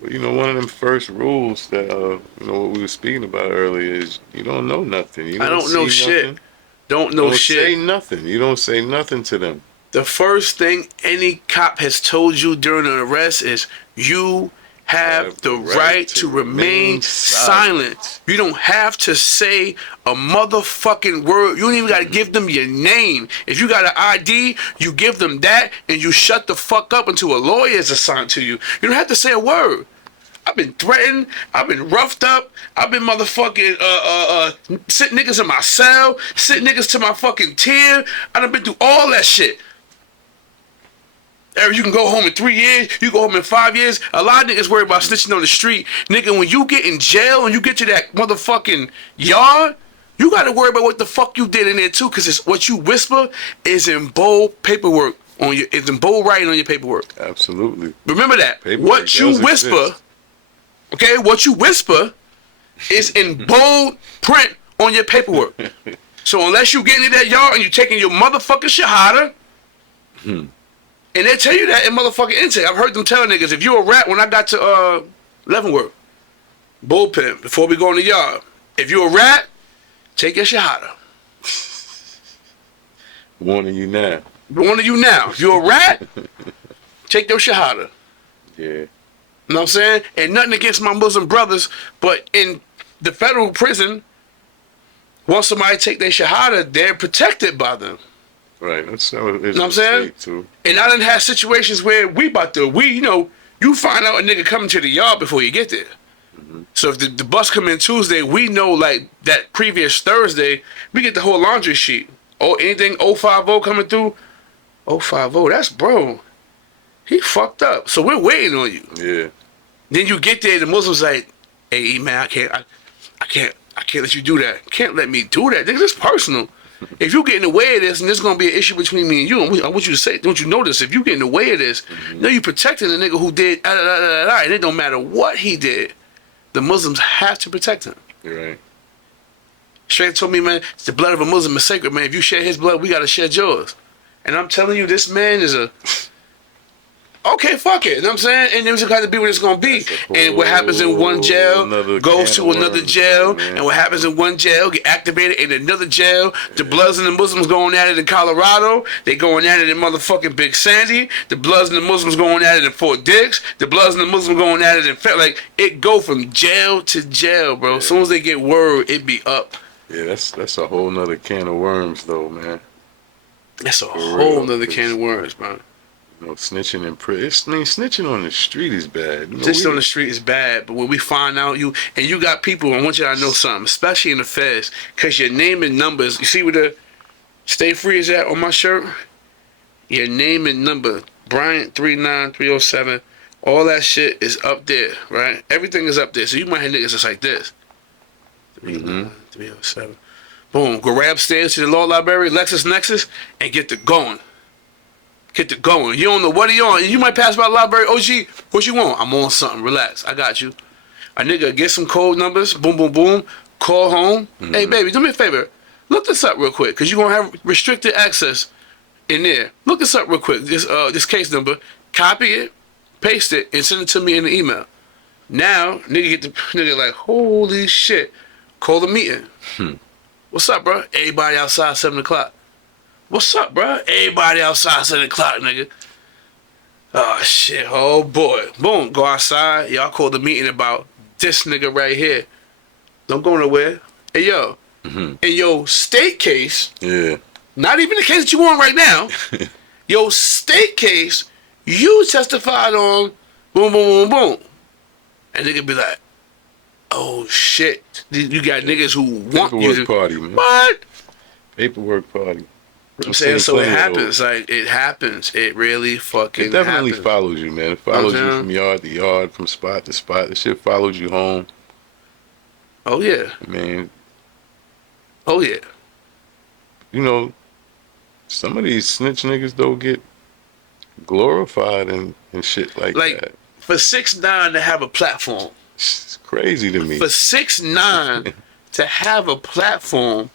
Well, you know, one of them first rules that, you know, what we were speaking about earlier is you don't know nothing. You I don't know see shit. nothing. Don't know Don't shit. say nothing. You don't say nothing to them. The first thing any cop has told you during an arrest is you have the right to remain silent. You don't have to say a motherfucking word. You don't even got to give them your name. If you got an ID, you give them that and you shut the fuck up until a lawyer is assigned to you. You don't have to say a word. I've been threatened. I've been roughed up. I've been motherfucking sit niggas in my cell, sit niggas to my fucking tier. I done been through all that shit. Eric, you can go home in 3 years. You go home in 5 years. A lot of niggas worry about snitching on the street. Nigga, when you get in jail and you get to that motherfucking yard, you got to worry about what the fuck you did in there too, because it's what you whisper is in bold paperwork on your. It's in bold writing on your paperwork. Absolutely. Remember that. Paperwork What you does whisper. exist. Okay, what you whisper is in bold print on your paperwork. So unless you get into that yard and you taking your motherfucking shahada, and they tell you that in motherfucking intake. I've heard them tell niggas, if you a rat, when I got to Leavenworth, bullpen, before we go in the yard, if you a rat, take your shahada. Warning you now. Warning you now. If you a rat, take your shahada. Yeah. You know what I'm saying? And nothing against my Muslim brothers, but in the federal prison, once somebody take their shahada, they're protected by them. Right. That's how it is. You know what I'm saying? Too. And I done had situations where you find out a nigga coming to the yard before you get there. Mm-hmm. So if the bus come in Tuesday, we know like that previous Thursday, we get the whole laundry sheet. Oh, anything 050 coming through? 050, that's bro. He fucked up. So we're waiting on you. Yeah. Then you get there, the Muslims like, hey man, I can't let you do that. Can't let me do that. This is personal. If you get in the way of this, and there's gonna be an issue between me and you, I want you to say, don't you know this? If you get in the way of this, you know you protecting the nigga who did, and it don't matter what he did. The Muslims have to protect him. You're right. Straight told me, man, the blood of a Muslim is sacred, man. If you shed his blood, we gotta shed yours. And I'm telling you, this man is a okay, fuck it. You know what I'm saying? And it's got to be what it's going to be. And what happens in one jail goes to another jail. And what happens in one jail get activated in another jail. The Bloods and the Muslims going at it in Colorado. They going at it in motherfucking Big Sandy. The Bloods and the Muslims going at it in Fort Dix. The Bloods and the Muslims going at it in like it go from jail to jail, bro. As soon as they get word, it be up. Yeah, that's a whole nother can of worms, though, man. That's a whole nother can of worms, man. You know, snitching in prison. I mean, snitching on the street is bad. You know, snitching on the street is bad, but when we find out you got people, I want you to know something, especially in the feds, because your name and numbers. You see where the Stay Free is at on my shirt? Your name and number, Bryant 39307. All that shit is up there, right? Everything is up there. So you might have niggas just like this. 39307. Boom. Go upstairs to the law library, LexisNexis, and get to going. Get to going. You don't know what he on. You might pass by the library. OG, what you want? I'm on something. Relax. I got you. A nigga get some code numbers. Boom, boom, boom. Call home. Hey, baby, do me a favor. Look this up real quick, because you're going to have restricted access in there. Look this up real quick. This case number. Copy it, paste it, and send it to me in the email. Now, nigga get the nigga like, holy shit. Call the meeting. What's up, bro? Everybody outside 7 o'clock. What's up, bro? Everybody outside 7 o'clock, nigga. Oh, shit. Oh, boy. Boom. Go outside. Y'all call the meeting about this nigga right here. Don't go nowhere. Hey, yo. In your state case, not even the case that you want right now, your state case, you testified on boom, boom, boom, boom. And nigga be like, oh, shit. You got niggas who want you to... Paperwork party, man. What? Paperwork party. I'm saying, so it happens. Like, it happens. It really fucking It definitely happens. follows you, man. It follows you from yard to yard, from spot to spot. The shit follows you home. Oh, yeah. Man. Oh, yeah. You know, some of these snitch niggas, though, get glorified and shit like that. For 6ix9ine to have a platform. It's crazy to me. For 6ix9ine to have a platform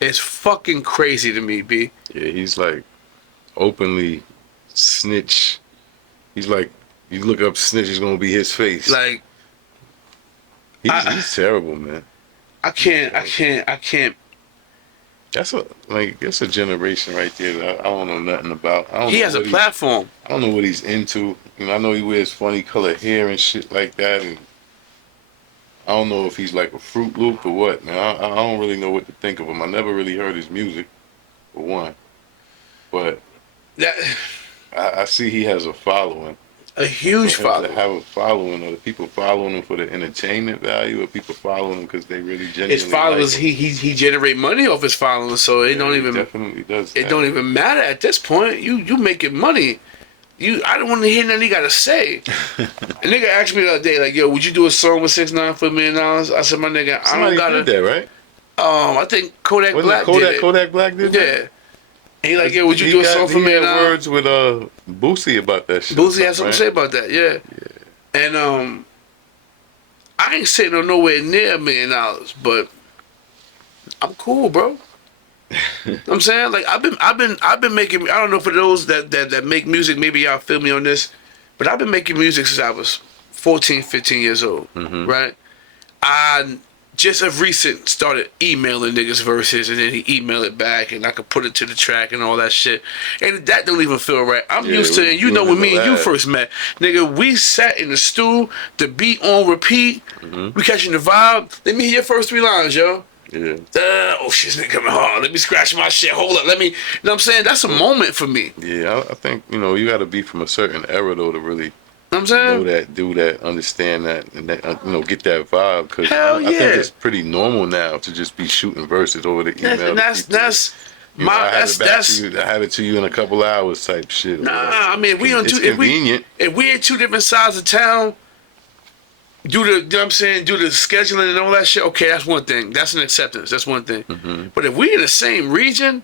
is fucking crazy to me, B. Yeah, he's like openly snitch. He's like, you look up snitch, it's gonna be his face. Like, he's terrible, man. I can't. That's a generation right there that I don't know nothing about. He has a platform. I don't know what he's into. You know, I know he wears funny colored hair and shit like that, and I don't know if he's like a Fruit Loop or what, man. I don't really know what to think of him. I never really heard his music, for one. But I see he has a following. A huge following. To have a following, or the people following him for the entertainment value, or people following him because they really genuinely his followers, like him. he generate money off his followers, so it don't even definitely does. It don't even matter at this point. You making money. I don't want to hear nothing he gotta say. A nigga asked me the other day, like, yo, would you do a song with 6ix9ine for $1 million? I said, my nigga, I don't gotta. Did that, right? I think Kodak Black did it. Kodak Black did that? Yeah. And he like, yo, would you do a song for $1 million? He had words with Boosie about that shit. Boosie had something to say about that, yeah. And I ain't saying no nowhere near $1 million, but I'm cool, bro. You know what I'm saying? Like, I've been making, I don't know, for those that make music, maybe y'all feel me on this, but I've been making music since I was 14, 15 years old, right? I just of recent started emailing niggas verses, and then he emailed it back, and I could put it to the track and all that shit. And that don't even feel right. I'm used to it. You know when me and you first met, nigga, we sat in the stool, the beat on repeat, we catching the vibe. Let me hear your first 3 lines, yo. Yeah. Oh shit, this nigga coming hard. Let me scratch my shit. Hold up. You know what I'm saying? That's a moment for me. Yeah, I think, you know, you got to be from a certain era, though, to really know what I'm saying? Know that, do that, understand that, and that, you know, get that vibe. Because I think it's pretty normal now to just be shooting verses over the email. I have it to you in a couple hours type shit. Nah, I mean, it's convenient. If we in 2 different sides of town, you know what I'm saying, do the scheduling and all that shit, okay, that's one thing. That's an acceptance. That's one thing. But if we in the same region,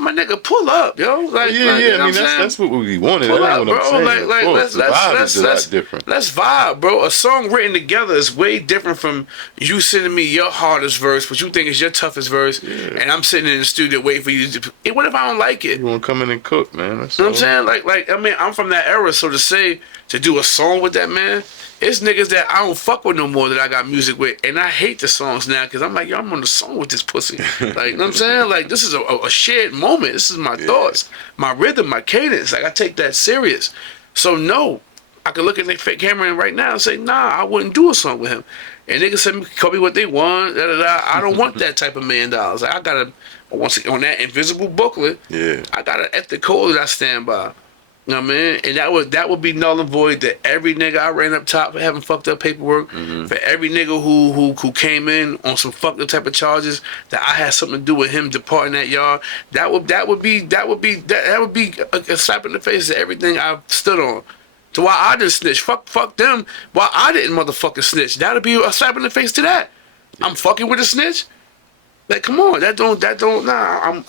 my nigga, pull up, yo. Like, Yeah, like, yeah. you know I mean, what I'm saying? that's what we wanted. Pull That's up, what I'm bro. saying. Like, Of course, the vibe is a lot different. let's vibe, bro. A song written together is way different from you sending me your hardest verse, what you think is your toughest verse, and I'm sitting in the studio waiting for you to. What if I don't like it? You want to come in and cook, man? That's You know all. what I'm saying? Like, I mean, I'm from that era, so to do a song with that man, it's niggas that I don't fuck with no more that I got music with, and I hate the songs now because I'm like, yo, I'm on the song with this pussy. Like, you know what I'm saying? Like, this is a shared moment. This is my thoughts, my rhythm, my cadence. Like, I take that serious. So no, I can look at the camera right now and say, nah, I wouldn't do a song with him. And niggas send me, call me what they want. Da, da, da. I don't want that type of $1 million. Like, I gotta on that invisible booklet. Yeah. I got an ethic code that I stand by. You know what I mean? And that would be null and void to every nigga I ran up top for having fucked up paperwork. For every nigga who came in on some fucked up type of charges that I had something to do with him departing that yard. That would be a slap in the face to everything I've stood on. To why I didn't snitch. Fuck them. Why I didn't motherfucking snitch. That'll be a slap in the face to that. I'm fucking with a snitch. Like, come on, that don't. Nah,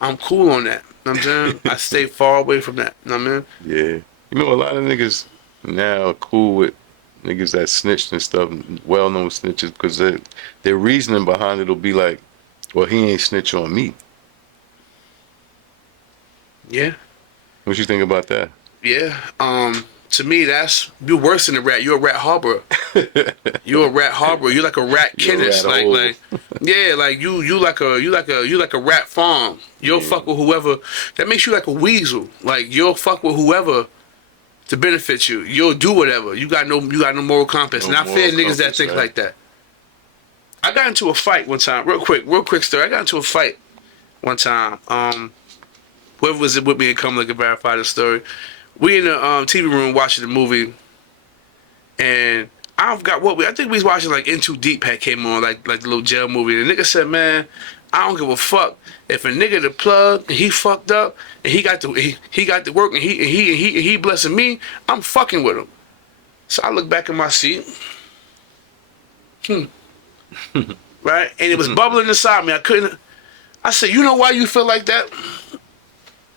I'm cool on that. You know what I'm saying? I stay far away from that. You know what I mean? Yeah. You know, a lot of niggas now are cool with niggas that snitched and stuff, well-known snitches, because their reasoning behind it will be like, well, he ain't snitch on me. Yeah. What you think about that? Yeah. To me, you're worse than a rat. You're a rat harborer. You're a rat harborer. You're like a rat kenneth. Like yeah, like you like a rat farm. You'll fuck with whoever. That makes you like a weasel. Like you'll fuck with whoever to benefit you. You'll do whatever. You got no moral compass. No Not fair moral niggas that compass, think right? like that. I got into a fight one time. Real quick story. I got into a fight one time. Whoever was with me and come like to verify the story. We in the TV room watching the movie, and I forgot what I think we was watching like In Too Deep had came on like the little jail movie. And the nigga said, man, I don't give a fuck if a nigga the plug and he fucked up and he got to work and he blessing me, I'm fucking with him. So I look back in my seat, right, and it was bubbling inside me. I said, you know why you feel like that?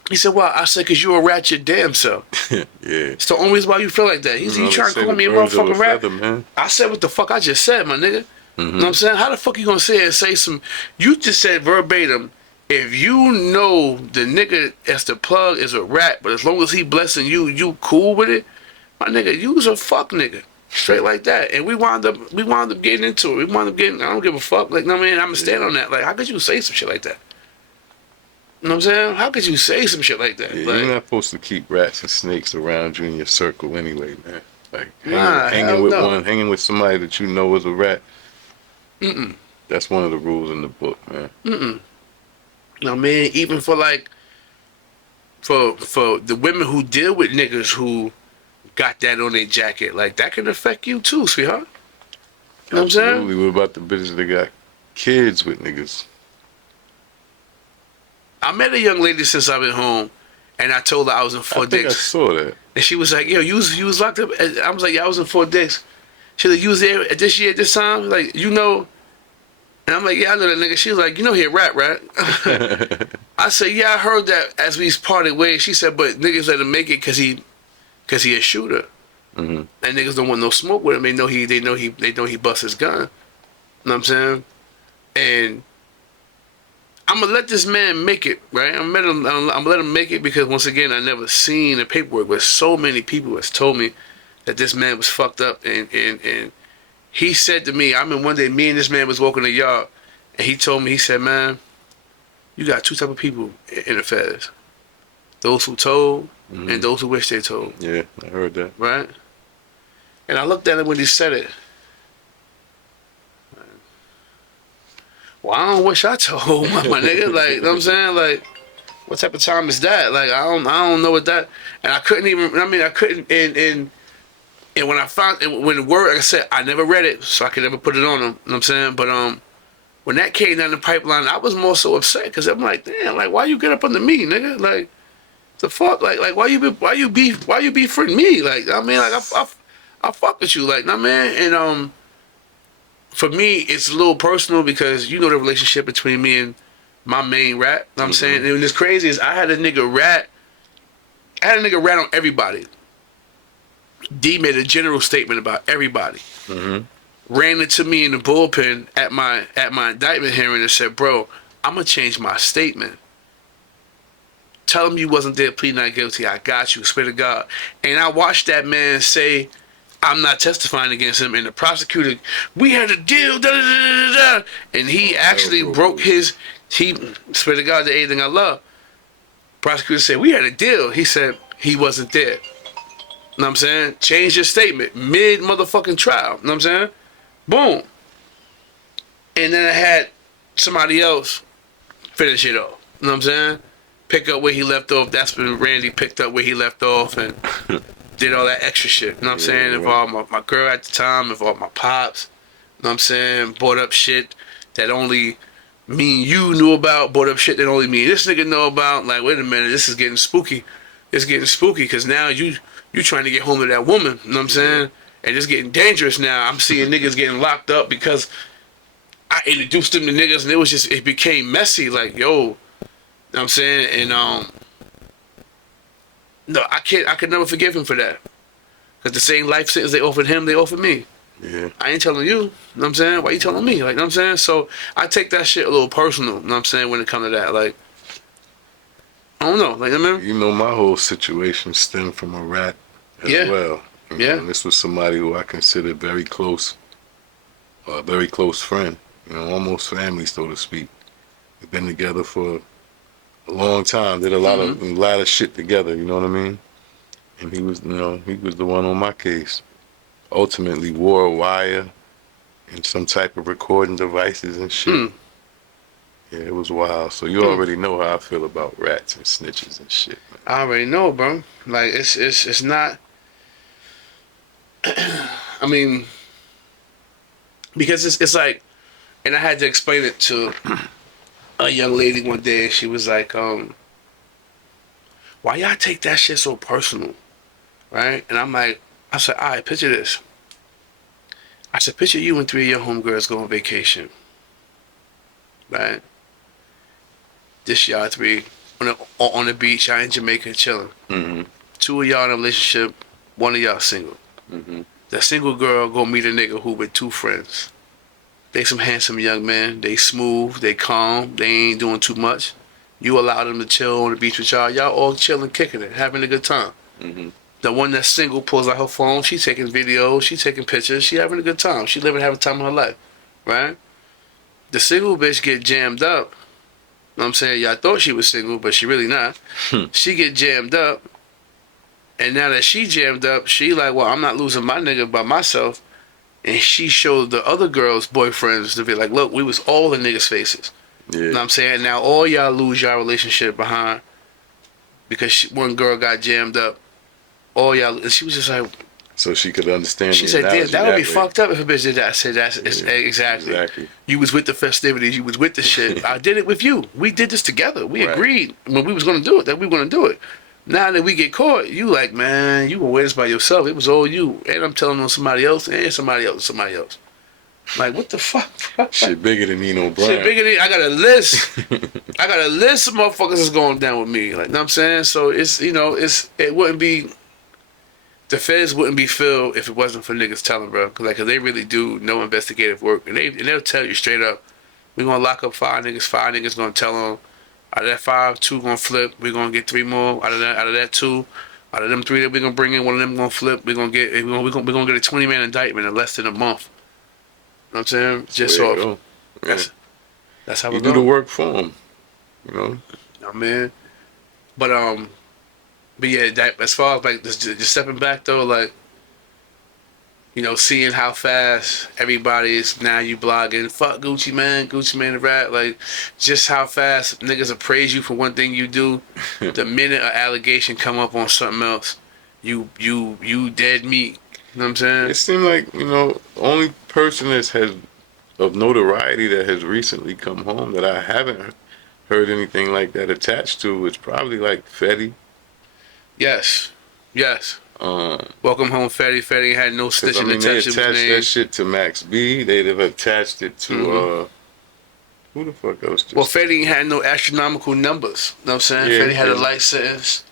He said, well, I said, because you're a rat your damn self. Yeah. It's the only reason why you feel like that. He said, you trying to call me a motherfucking rat? Man. I said what the fuck I just said, my nigga. You know what I'm saying? How the fuck you gonna say some... You just said verbatim, if you know the nigga as the plug is a rat, but as long as he blessing you, you cool with it? My nigga, you's a fuck nigga. Straight like that. And we wound up getting into it. We wound up getting... I don't give a fuck. Like, no, man, I'm gonna stand on that. Like, how could you say some shit like that? You know what I'm saying? How could you say some shit like that? Yeah, like, you're not supposed to keep rats and snakes around you in your circle anyway, man. Like hanging with somebody that you know is a rat. That's one of the rules in the book, man. You know, man, even for the women who deal with niggas who got that on their jacket, like that can affect you too, sweetheart. You know what I'm saying? Absolutely. What about the bitches that got kids with niggas? I met a young lady since I've been home, and I told her I was in Fort I think Dix. I saw that. And she was like, yo, you was locked up? And I was like, yeah, I was in Fort Dix. She was like, you was there at this year at this time? Like, you know? And I'm like, yeah, I know that nigga. She was like, you know he a rat, right? I said, yeah, I heard that as we parted ways. She said, but niggas let him make it because he a shooter. And niggas don't want no smoke with him. They know he busts his gun. You know what I'm saying? And I'm gonna let this man make it, right? I'm gonna let him make it because once again, I never seen the paperwork, but so many people has told me that this man was fucked up, and he said to me, I remember one day me and this man was walking the yard, and he told me, he said, man, you got two type of people in the feds: those who told and those who wish they told. Yeah, I heard that. Right? And I looked at him when he said it. Well, I don't wish I told my nigga. Like, you know what I'm saying? Like, what type of time is that? Like, I don't know what that. And I couldn't even. I mean, I couldn't. And when I found when the word, like I said, I never read it, so I could never put it on him. You know what I'm saying? But when that came down the pipeline, I was more so upset because I'm like, damn, like, why you get up under me, nigga? Like, the fuck, like why you befriend me? Like, I mean, like I fuck with you, like, nah, man, and for me, it's a little personal because you know the relationship between me and my main rat. You know what I'm saying? And what's crazy is I had a nigga rat on everybody. D made a general statement about everybody. Ran into me in the bullpen at my indictment hearing and said, bro, I'm going to change my statement. Tell him you wasn't there, plead not guilty. I got you, swear to God. And I watched that man say, I'm not testifying against him. And the prosecutor, we had a deal, da da da da da. And he actually broke he, swear to God, the anything I love. Prosecutor said, we had a deal. He said, he wasn't there. You know what I'm saying? Change your statement. Mid motherfucking trial. You know what I'm saying? Boom. And then I had somebody else finish it off. You know what I'm saying? Pick up where he left off. That's when Randy picked up where he left off and did all that extra shit. You know what I'm saying? Involved my girl at the time, involved my pops. You know what I'm saying? Brought up shit that only me and you knew about. Brought up shit that only me and this nigga know about. Like, wait a minute, this is getting spooky. It's getting spooky because now you trying to get home to that woman. You know what I'm saying? And it's getting dangerous now. I'm seeing niggas getting locked up because I introduced them to niggas and it became messy. Like, yo, you know what I'm saying? And no, I could never forgive him for that. Cause the same life sentence they offered him, they offered me. Yeah. I ain't telling you. You know what I'm saying? Why you telling me? Like, you know what I'm saying? So I take that shit a little personal. You know what I'm saying? When it comes to that, like, I don't know. Like, I mean, You know, my whole situation stemmed from a rat as well. And this was somebody who I considered very close, a very close friend. You know, almost family, so to speak. We've been together for a long time. Did a lot of shit together. You know what I mean? And he was the one on my case. Ultimately, wore a wire and some type of recording devices and shit. Yeah, it was wild. So you already know how I feel about rats and snitches and shit, man. I already know, bro. Like, it's not. I mean, because it's like, and I had to explain it to a young lady one day. She was like, why y'all take that shit so personal, right? And I'm like, I said, all right, picture this. I said, picture you and 3 of your homegirls go on vacation, right? This y'all 3 on the beach, y'all in Jamaica chilling. 2 of y'all in a relationship, 1 of y'all single. The single girl go meet a nigga who with 2 friends. They some handsome young men. They smooth. They calm. They ain't doing too much. You allow them to chill on the beach with y'all. Y'all all chilling, kicking it, having a good time. The one that's single pulls out her phone. She taking videos. She taking pictures. She having a good time. She living, having time of her life, right? The single bitch get jammed up. You know what I'm saying? Y'all thought she was single, but she really not. She get jammed up. And now that she jammed up, she like, well, I'm not losing my nigga by myself. And she showed the other girls' boyfriends to be like, look, we was all in niggas' faces. Yeah. You know what I'm saying? Now all y'all lose y'all relationship behind because one girl got jammed up. All y'all, and she was just like, so she could understand. She said, damn, that would be fucked up if a bitch did that. I said, exactly. You was with the festivities. You was with the shit. I did it with you. We did this together. We agreed when we was going to do it that we were going to do it. Now that we get caught, you like, man, you gonna wear this by yourself. It was all you. And I'm telling on somebody else and somebody else. Like, what the fuck? Shit bigger than Nino Brown. Shit bigger than, I got a list. I got a list of motherfuckers that's going down with me. Like, you know what I'm saying? So it's, it wouldn't be, the feds wouldn't be filled if it wasn't for niggas telling, bro. Cause they really do no investigative work. And they'll tell you straight up, we gonna lock up 5 niggas gonna tell them, out of that 5, 2 gonna flip. We're gonna get 3 more. Out of that 2, out of them 3 that we're gonna bring in, 1 of them gonna flip. We're gonna get a 20-man indictment in less than a month. You know what I'm saying? Just off. That's how we do the work for them. You know. I mean, but yeah, that as far as like just stepping back though, like, seeing how fast everybody is now, you blogging, fuck Gucci Mane the rap, like, just how fast niggas will praise you for one thing you do. The minute an allegation come up on something else, you dead meat. You know what I'm saying? It seemed like, the only person that has of notoriety that has recently come home that I haven't heard anything like that attached to is probably like Fetty. Yes. Welcome home, Fetty. Fetty had no stitching they attached to his attached name. that shit to Max B. They'd have attached it to Who the fuck else just... Well, Fetty ain't had no astronomical numbers. You know what I'm saying? Yeah, Fetty had a yeah. light sentence.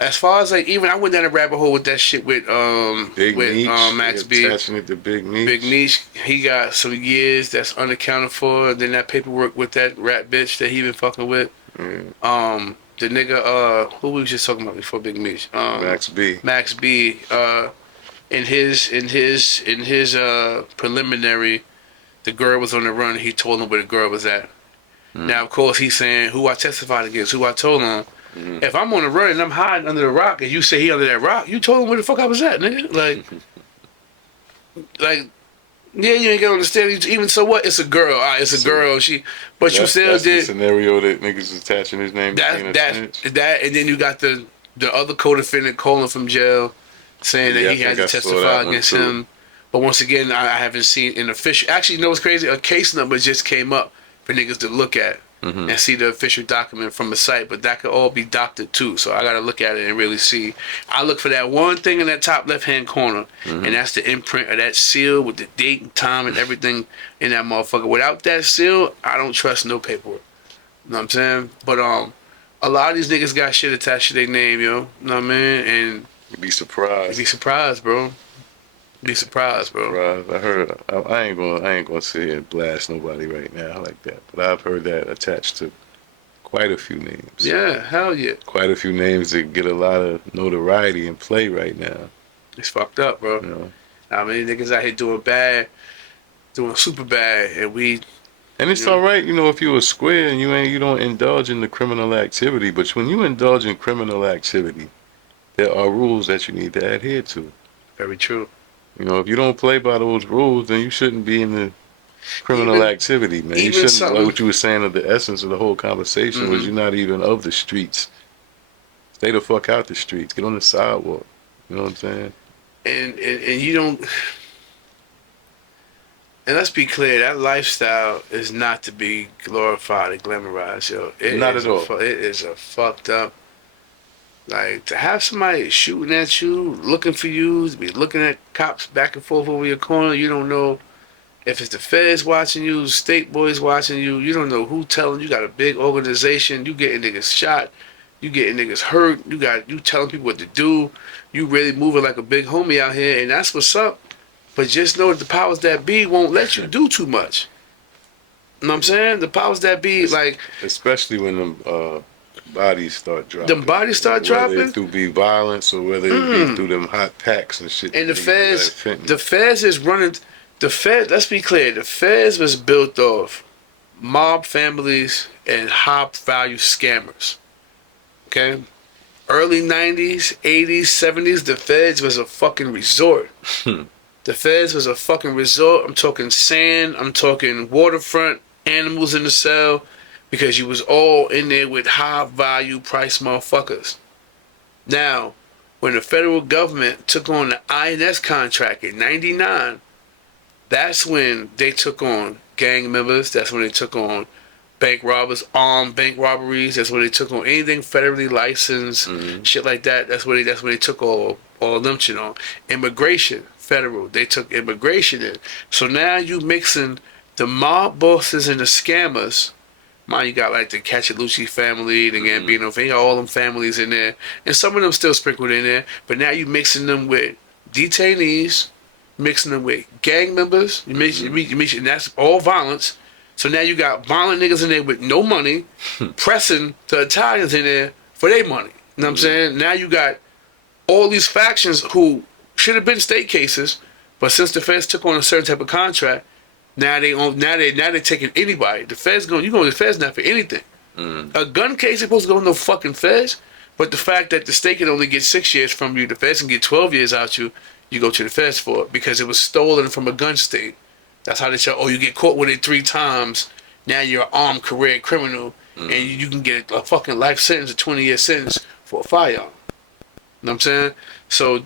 As far as like, even I went down a rabbit hole with that shit with Big Meech. Max B. Attaching it to Big Meech. Big Meech, he got some years that's unaccounted for. Then that paperwork with that rat bitch that he been fucking with. The nigga, who we was just talking about before Big Meech? Max B. Max B. In his preliminary, the girl was on the run. He told him where the girl was at. Now, of course, he's saying who I testified against, who I told him. If I'm on the run and I'm hiding under the rock, and you say he under that rock, you told him where the fuck I was at, nigga. Like, yeah, you ain't gonna understand. Even so, what? It's a girl. It's a girl. But you still that's did the scenario that niggas is attaching his name. that, and then you got the other co-defendant calling from jail, saying that he had to testify against him. But once again, I haven't seen an official. Actually, you know what's crazy? A case number just came up for niggas to look at and see the official document from the site. But that could all be doctored too. So I got to look at it and really see. I look for that one thing in that top left-hand corner, and that's the imprint of that seal with the date and time and everything in that motherfucker. Without that seal, I don't trust no paperwork. You know what I'm saying? But a lot of these niggas got shit attached to their name, yo. You know what I mean? And You'd be surprised. be surprised, bro. Be surprised, bro. I heard. I ain't gonna sit here and blast nobody right now like that. But I've heard that attached to quite a few names. Yeah, hell yeah. Quite a few names that get a lot of notoriety and play right now. It's fucked up, bro. You know. I mean, niggas out here doing bad, doing super bad, and we. And it's all right, you know, if you're a square and you don't indulge in the criminal activity. But when you indulge in criminal activity, there are rules that you need to adhere to. Very true. You know, if you don't play by those rules, then you shouldn't be in the criminal activity, man. You shouldn't, like what you were saying, of the essence of the whole conversation was you're not even of the streets. Stay the fuck out the streets. Get on the sidewalk. You know what I'm saying? And you don't. And let's be clear, that lifestyle is not to be glorified and glamorized, yo. Not at all. It is a fucked up. Like, to have somebody shooting at you, looking for you, to be looking at cops back and forth over your corner, you don't know if it's the feds watching you, state boys watching you, you don't know who telling you. Got a big organization, you getting niggas shot, you getting niggas hurt, you telling people what to do, you really moving like a big homie out here, and that's what's up. But just know that the powers that be won't let you do too much. You know what I'm saying? The powers that be, like... Especially when them bodies start dropping. Them bodies start dropping? Whether it through be violence or whether it be through them hot packs and shit. And the feds is running... let's be clear, the feds was built off mob families and high-value scammers. Okay? Early 90s, 80s, 70s, the feds was a fucking resort. The feds was a fucking resort. I'm talking sand. I'm talking waterfront, animals in the cell, because you was all in there with high-value price motherfuckers. Now, when the federal government took on the INS contract in 99, that's when they took on gang members. That's when they took on bank robbers, armed bank robberies. That's when they took on anything federally licensed, shit like that. That's when they took all of them shit on. Immigration, federal. They took immigration in. So now you mixing the mob bosses and the scammers. Man, you got like the Cachalucci family, the Gambino family, you got all them families in there. And some of them still sprinkled in there. But now you mixing them with detainees, mixing them with gang members. You mix, and that's all violence. So now you got violent niggas in there with no money, pressing the Italians in there for their money. You know what I'm saying? Now you got all these factions who should have been state cases, but since the feds took on a certain type of contract, now they're taking anybody. The feds you go to the feds now for anything. A gun case is supposed to go to no fucking feds, but the fact that the state can only get 6 years from you, the feds can get 12 years out you go to the feds for it because it was stolen from a gun state. That's how they show. Oh, you get caught with it 3 times. Now you're an armed career criminal, and you can get a fucking life sentence, a 20-year sentence for a firearm. You know what I'm saying? So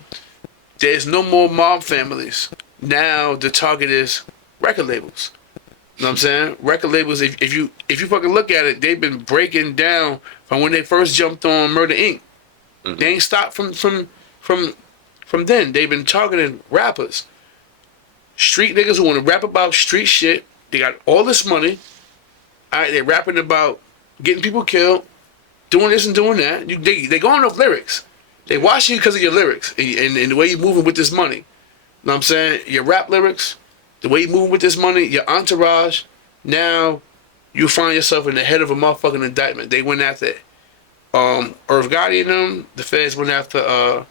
there's no more mob families. Now the target is record labels. You know what I'm saying? Record labels. If you fucking look at it, they've been breaking down from when they first jumped on Murder Inc. They ain't stopped from then. They've been targeting rappers. Street niggas who want to rap about street shit, They got all this money. All right, they're rapping about getting people killed, doing this and doing that. They going off lyrics. They watch you because of your lyrics and the way you're moving with this money. You know what I'm saying? Your rap lyrics, the way you're moving with this money, your entourage. Now you find yourself in the head of a motherfucking indictment. They went after Irv Gotti and them. The feds went after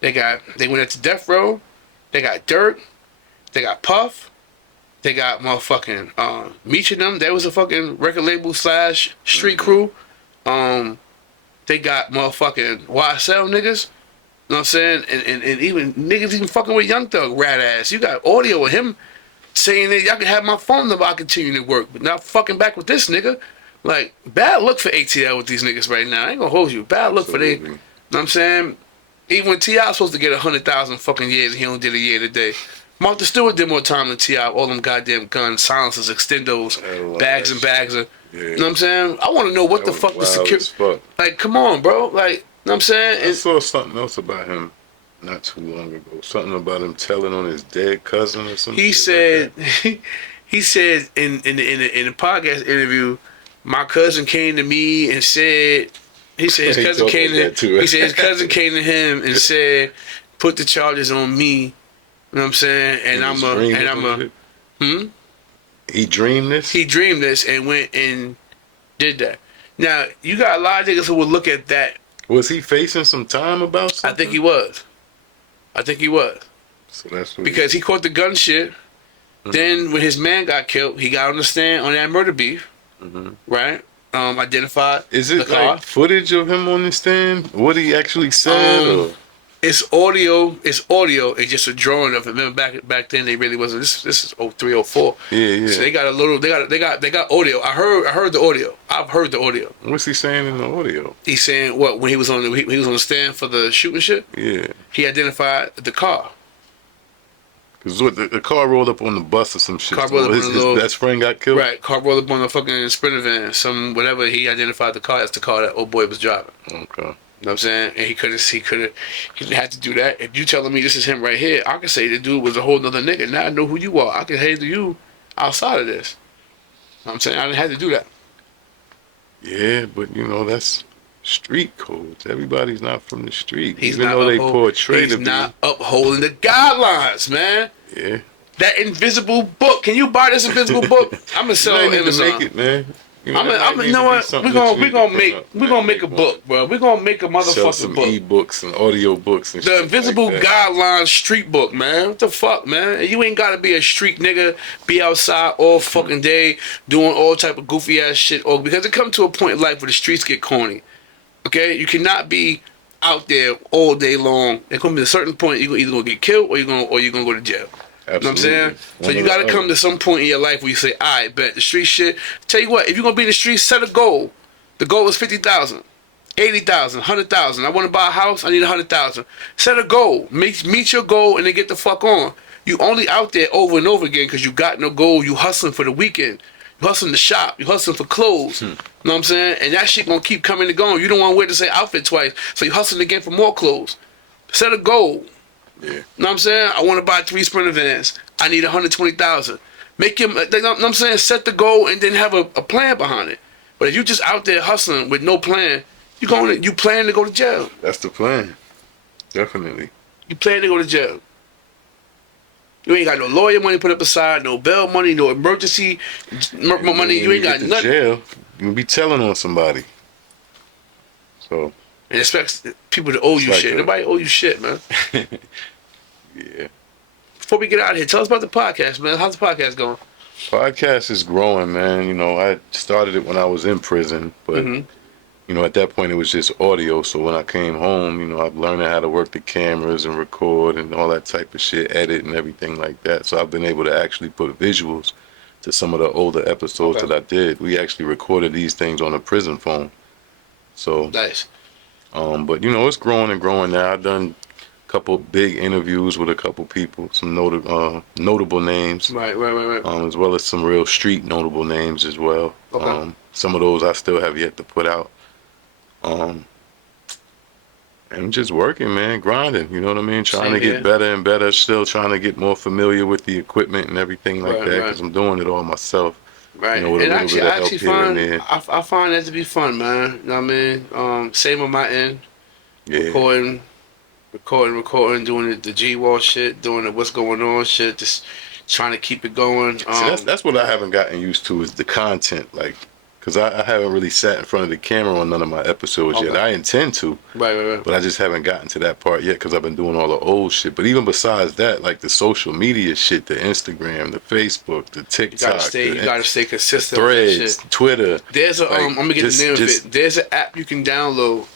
they went after Death Row. They got Dirt. They got Puff. They got motherfucking Meech and them. That was a fucking record label / street crew. They got motherfucking YSL niggas. You know what I'm saying? And even niggas even fucking with Young Thug, rat ass. You got audio of him saying that y'all can have my phone number, I continue to work, but not fucking back with this nigga. Like, bad look for ATL with these niggas right now. I ain't gonna hold you. Bad look for they. You know what I'm saying? Even when T.I. was supposed to get 100,000 fucking years, and he only did a year today. Martha Stewart did more time than T.I. All them goddamn guns, silencers, extendos, bags and bags of. Yeah. You know what I'm saying? I want to know what the fuck the security. Like, come on, bro. Like, you know what I'm saying? I saw something else about him not too long ago. Something about him telling on his dead cousin or something. He said, like he said in the podcast interview, my cousin came to me and said, he said his cousin came to he said his cousin came to him and said, put the charges on me. You know what I'm saying? And He dreamed this? He dreamed this and went and did that. Now, you got a lot of niggas who would look at that. Was he facing some time about something? I think he was. So that's what because he caught the gun shit. Mm-hmm. Then when his man got killed, he got on the stand on that murder beef. Mm-hmm. Right? Identified. Is it like footage of him on the stand? What he actually said? It's audio. It's just a drawing of it. Remember back then they really wasn't. This is 03, 04. Yeah. So they got a little. They got audio. I heard the audio. I've heard the audio. What's he saying in the audio? He's saying what when he was on the stand for the shooting shit. Yeah. He identified the car. Cause what the car rolled up on the bus or some shit. Car rolled up his best friend got killed. Right. Car rolled up on the fucking Sprinter van. Some whatever. He identified the car as the car that old boy was driving. Okay. You know what I'm saying? And he didn't have to do that. If you telling me this is him right here, I can say the dude was a whole nother nigga. Now I know who you are. I can handle you outside of this. You know what I'm saying? I didn't have to do that. Yeah, but you know, that's street codes. Everybody's not from the street. He's even though they portray to be. He's not upholding the guidelines, man. Yeah. That invisible book. Can you buy this invisible book? I'm gonna sell it on Amazon. Make it, man. You know what? We're gonna make a book, bro. We're gonna make a motherfucking book. E-books and audio books and the Invisible like Guidelines street book, man. What the fuck, man? You ain't gotta be a street nigga, be outside all fucking day doing all type of goofy ass shit, or because it comes to a point in life where the streets get corny. Okay, you cannot be out there all day long. There's gonna be a certain point you're either gonna get killed or you're gonna go to jail. Absolutely. You know what I'm saying? So you gotta come to some point in your life where you say, I bet the street shit. Tell you what, if you're gonna be in the streets, set a goal. The goal is 50,000, 80,000, 100,000. I wanna buy a house, I need 100,000. Set a goal. Meet your goal and then get the fuck on. You only out there over and over again because you got no goal. You hustling for the weekend. You hustling to shop. You hustling for clothes. You know what I'm saying? And that shit gonna keep coming and going. You don't wanna wear the same outfit twice. So you hustling again for more clothes. Set a goal. Yeah. You know what I'm saying? I want to buy 3 Sprinter vans. I need 120,000. Make him, you know what I'm saying? Set the goal and then have a plan behind it. But if you just out there hustling with no plan, you plan to go to jail. That's the plan. Definitely. You plan to go to jail. You ain't got no lawyer money put up aside, no bail money, no emergency money. You ain't got nothing. Jail, you be telling on somebody. So. And expects people to owe you like shit. Nobody owe you shit, man. Yeah. Before we get out of here, tell us about the podcast, man. How's the podcast going? Podcast is growing, man. You know, I started it when I was in prison, but you know, at that point it was just audio. So when I came home, you know, I've learned how to work the cameras and record and all that type of shit, edit and everything like that. So I've been able to actually put visuals to some of the older episodes that I did. We actually recorded these things on a prison phone. So nice. But you know, it's growing and growing now. I've done a couple big interviews with a couple people, some notable names. Right. As well as some real street notable names as well. Okay. Some of those I still have yet to put out. And I'm just working, man, grinding. You know what I mean? Trying Same to get here. better and better. Still trying to get more familiar with the equipment and everything like Right, that right. because I'm doing it all myself. You Right, know, with a and little bit I of help actually here and find there. I find that to be fun, man. You know what I mean? Same on my end, Yeah. recording, doing the G Wall shit, doing the what's going on shit, just trying to keep it going. See, that's what I haven't gotten used to is the content, like, because I haven't really sat in front of the camera on none of my episodes yet. Okay. I intend to, Right. but I just haven't gotten to that part yet because I've been doing all the old shit. But even besides that, like the social media shit, the Instagram, the Facebook, the TikTok, You gotta stay the consistent with that Threads, shit. Twitter. There's a Like, I'm gonna get just, the name of just it. There's an app you can download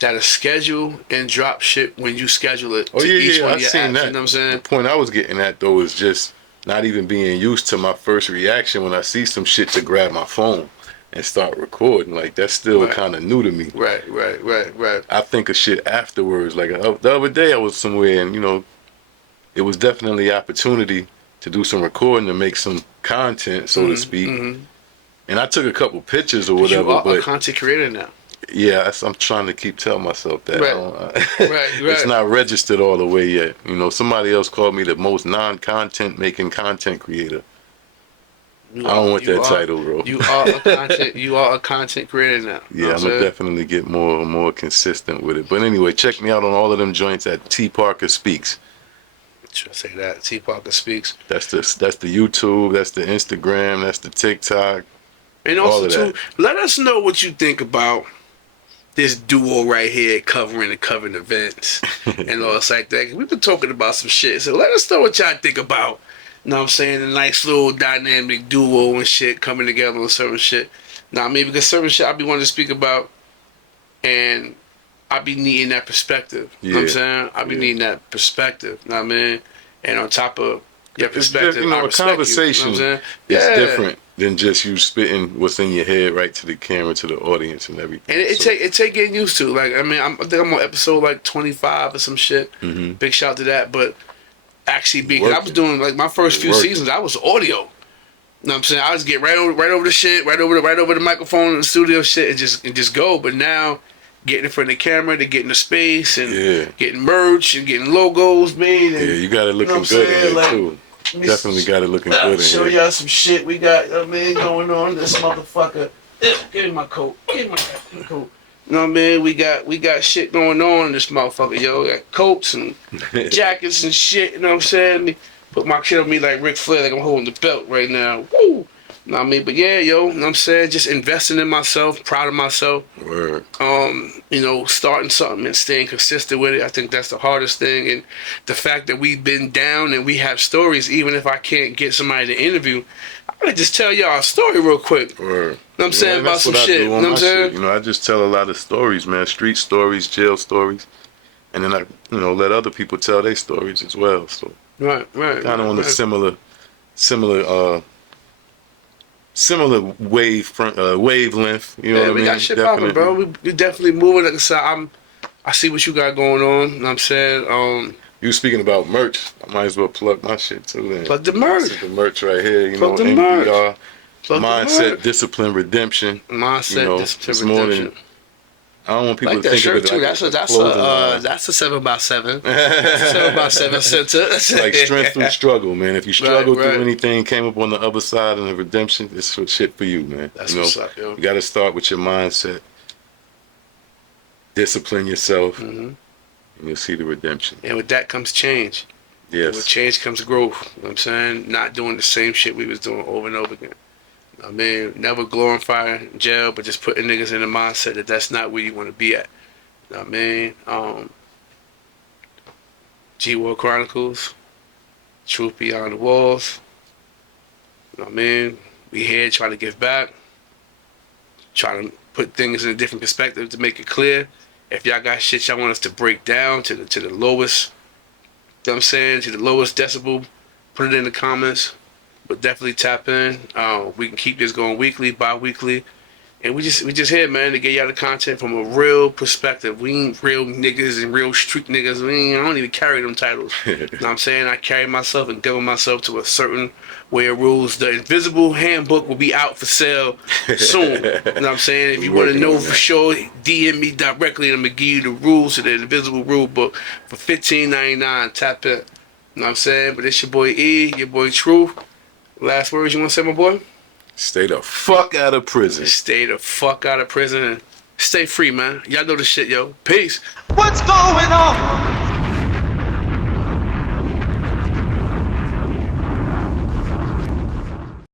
that'll schedule and drop shit when you schedule it oh to each yeah, one I of your seen apps. that. You know what I'm The saying? point I was getting at though is just not even being used to my first reaction when I see some shit to grab my phone and start recording. Like that's still Right. kind of new to me. Right. I think of shit afterwards. Like the other day, I was somewhere and it was definitely opportunity to do some recording to make some content, so to speak. Mm-hmm. And I took a couple pictures or Cause you whatever, are a but content creator now. yeah, I'm trying to keep telling myself that. Right. It's not registered all the way yet. Somebody else called me the most non-content making content creator. I don't want that title, bro. You are a content creator now. You know Yeah, what I'm I'm gonna saying? definitely get more consistent with it. But anyway, check me out on all of them joints at T Parker Speaks. Should I say that? T Parker speaks. That's the YouTube, that's the Instagram, that's the TikTok, And all also of too, that. let us know what you think about this duo right here covering the current events and all it's like that. We've been talking about some shit, so let us know what y'all think about. You know what I'm saying? A nice little dynamic duo and shit coming together on certain shit. Now, maybe because certain shit I be wanting to speak about, and I be needing that perspective. You know what I'm saying? I be Yeah. needing that perspective. You know what I mean? And on top of your It's perspective, I a respect conversation you. You know what I'm is saying? Yeah. different than just you spitting what's in your head right to the camera, to the audience and everything. And it take getting used to. Like I mean, I think I'm on episode like 25 or some shit. Mm-hmm. Big shout out to that. But actually, because I was doing like my first few Working. seasons, I was audio. You know what I'm saying? I was get right over the shit, right over the microphone in the studio shit, and just go. But now, getting in front of the camera, to get in the space and getting merch and getting logos made. And, yeah, you got it looking know what good I'm in saying? here Like, too. Definitely got it looking good in show here. y'all some shit we got, going on. This motherfucker. Give me my coat. Give me my coat. You know what I mean? We got shit going on in this motherfucker, yo. We got coats and jackets and shit, you know what I'm saying? Put my shit on me like Ric Flair, like I'm holding the belt right now. Woo! You know what I mean? But yeah, yo, you know what I'm saying? Just investing in myself, proud of myself. Word. Starting something and staying consistent with it. I think that's the hardest thing. And the fact that we've been down and we have stories, even if I can't get somebody to interview, I'm gonna just tell y'all a story real quick. Word. You know what I'm saying? About That's some what I shit. do You know on what I'm my saying? shit. I just tell a lot of stories, man. Street stories, jail stories. And then I, let other people tell their stories as well. So Right. kind of on a similar wavelength. You know what I mean? We got shit popping, bro. We definitely moving. Like I said, I see what you got going on. You know what I'm saying? You speaking about merch, I might as well plug my shit too then. Plug the merch. This is the merch right here, Plug the MBR. merch. Plug the Mindset, merch. Discipline, Redemption. Mindset, It's discipline, more redemption. than, I don't want people Like to that think of shirt it too. like That's clothing line. a 7x7. 7x7 center. It's like strength through struggle, man. If you struggle Right. through anything, came up on the other side and the redemption, it's shit for you, man. That's what's up, yo. You got to start with your mindset. Discipline yourself, Mm-hmm. and you'll see the redemption. And with that comes change. Yes. With change comes growth. You know what I'm saying? Not doing the same shit we was doing over and over again. I mean, never glorifying jail, but just putting niggas in the mindset that that's not where you want to be at. You know what I mean? G-War Chronicles, Truth Beyond the Walls. You know what I mean? We here trying to give back, trying to put things in a different perspective to make it clear. If y'all got shit y'all want us to break down to the lowest, you know what I'm saying, to the lowest decibel, put it in the comments. But definitely tap in. We can keep this going weekly, bi-weekly. And we just here, man, to get y'all the content from a real perspective. We ain't real niggas and real street niggas. I don't even carry them titles. You know what I'm saying? I carry myself and govern myself to a certain way of rules. The Invisible Handbook will be out for sale soon. You know what I'm saying? If you want to know for sure, DM me directly and I'm going to give you the rules to the Invisible Rule Book for $15.99. Tap it. You know what I'm saying? But it's your boy E, your boy Truth. Last words you want to say, my boy? Stay the fuck out of prison. Stay the fuck out of prison and stay free, man. Y'all know the shit, yo. Peace. What's going on?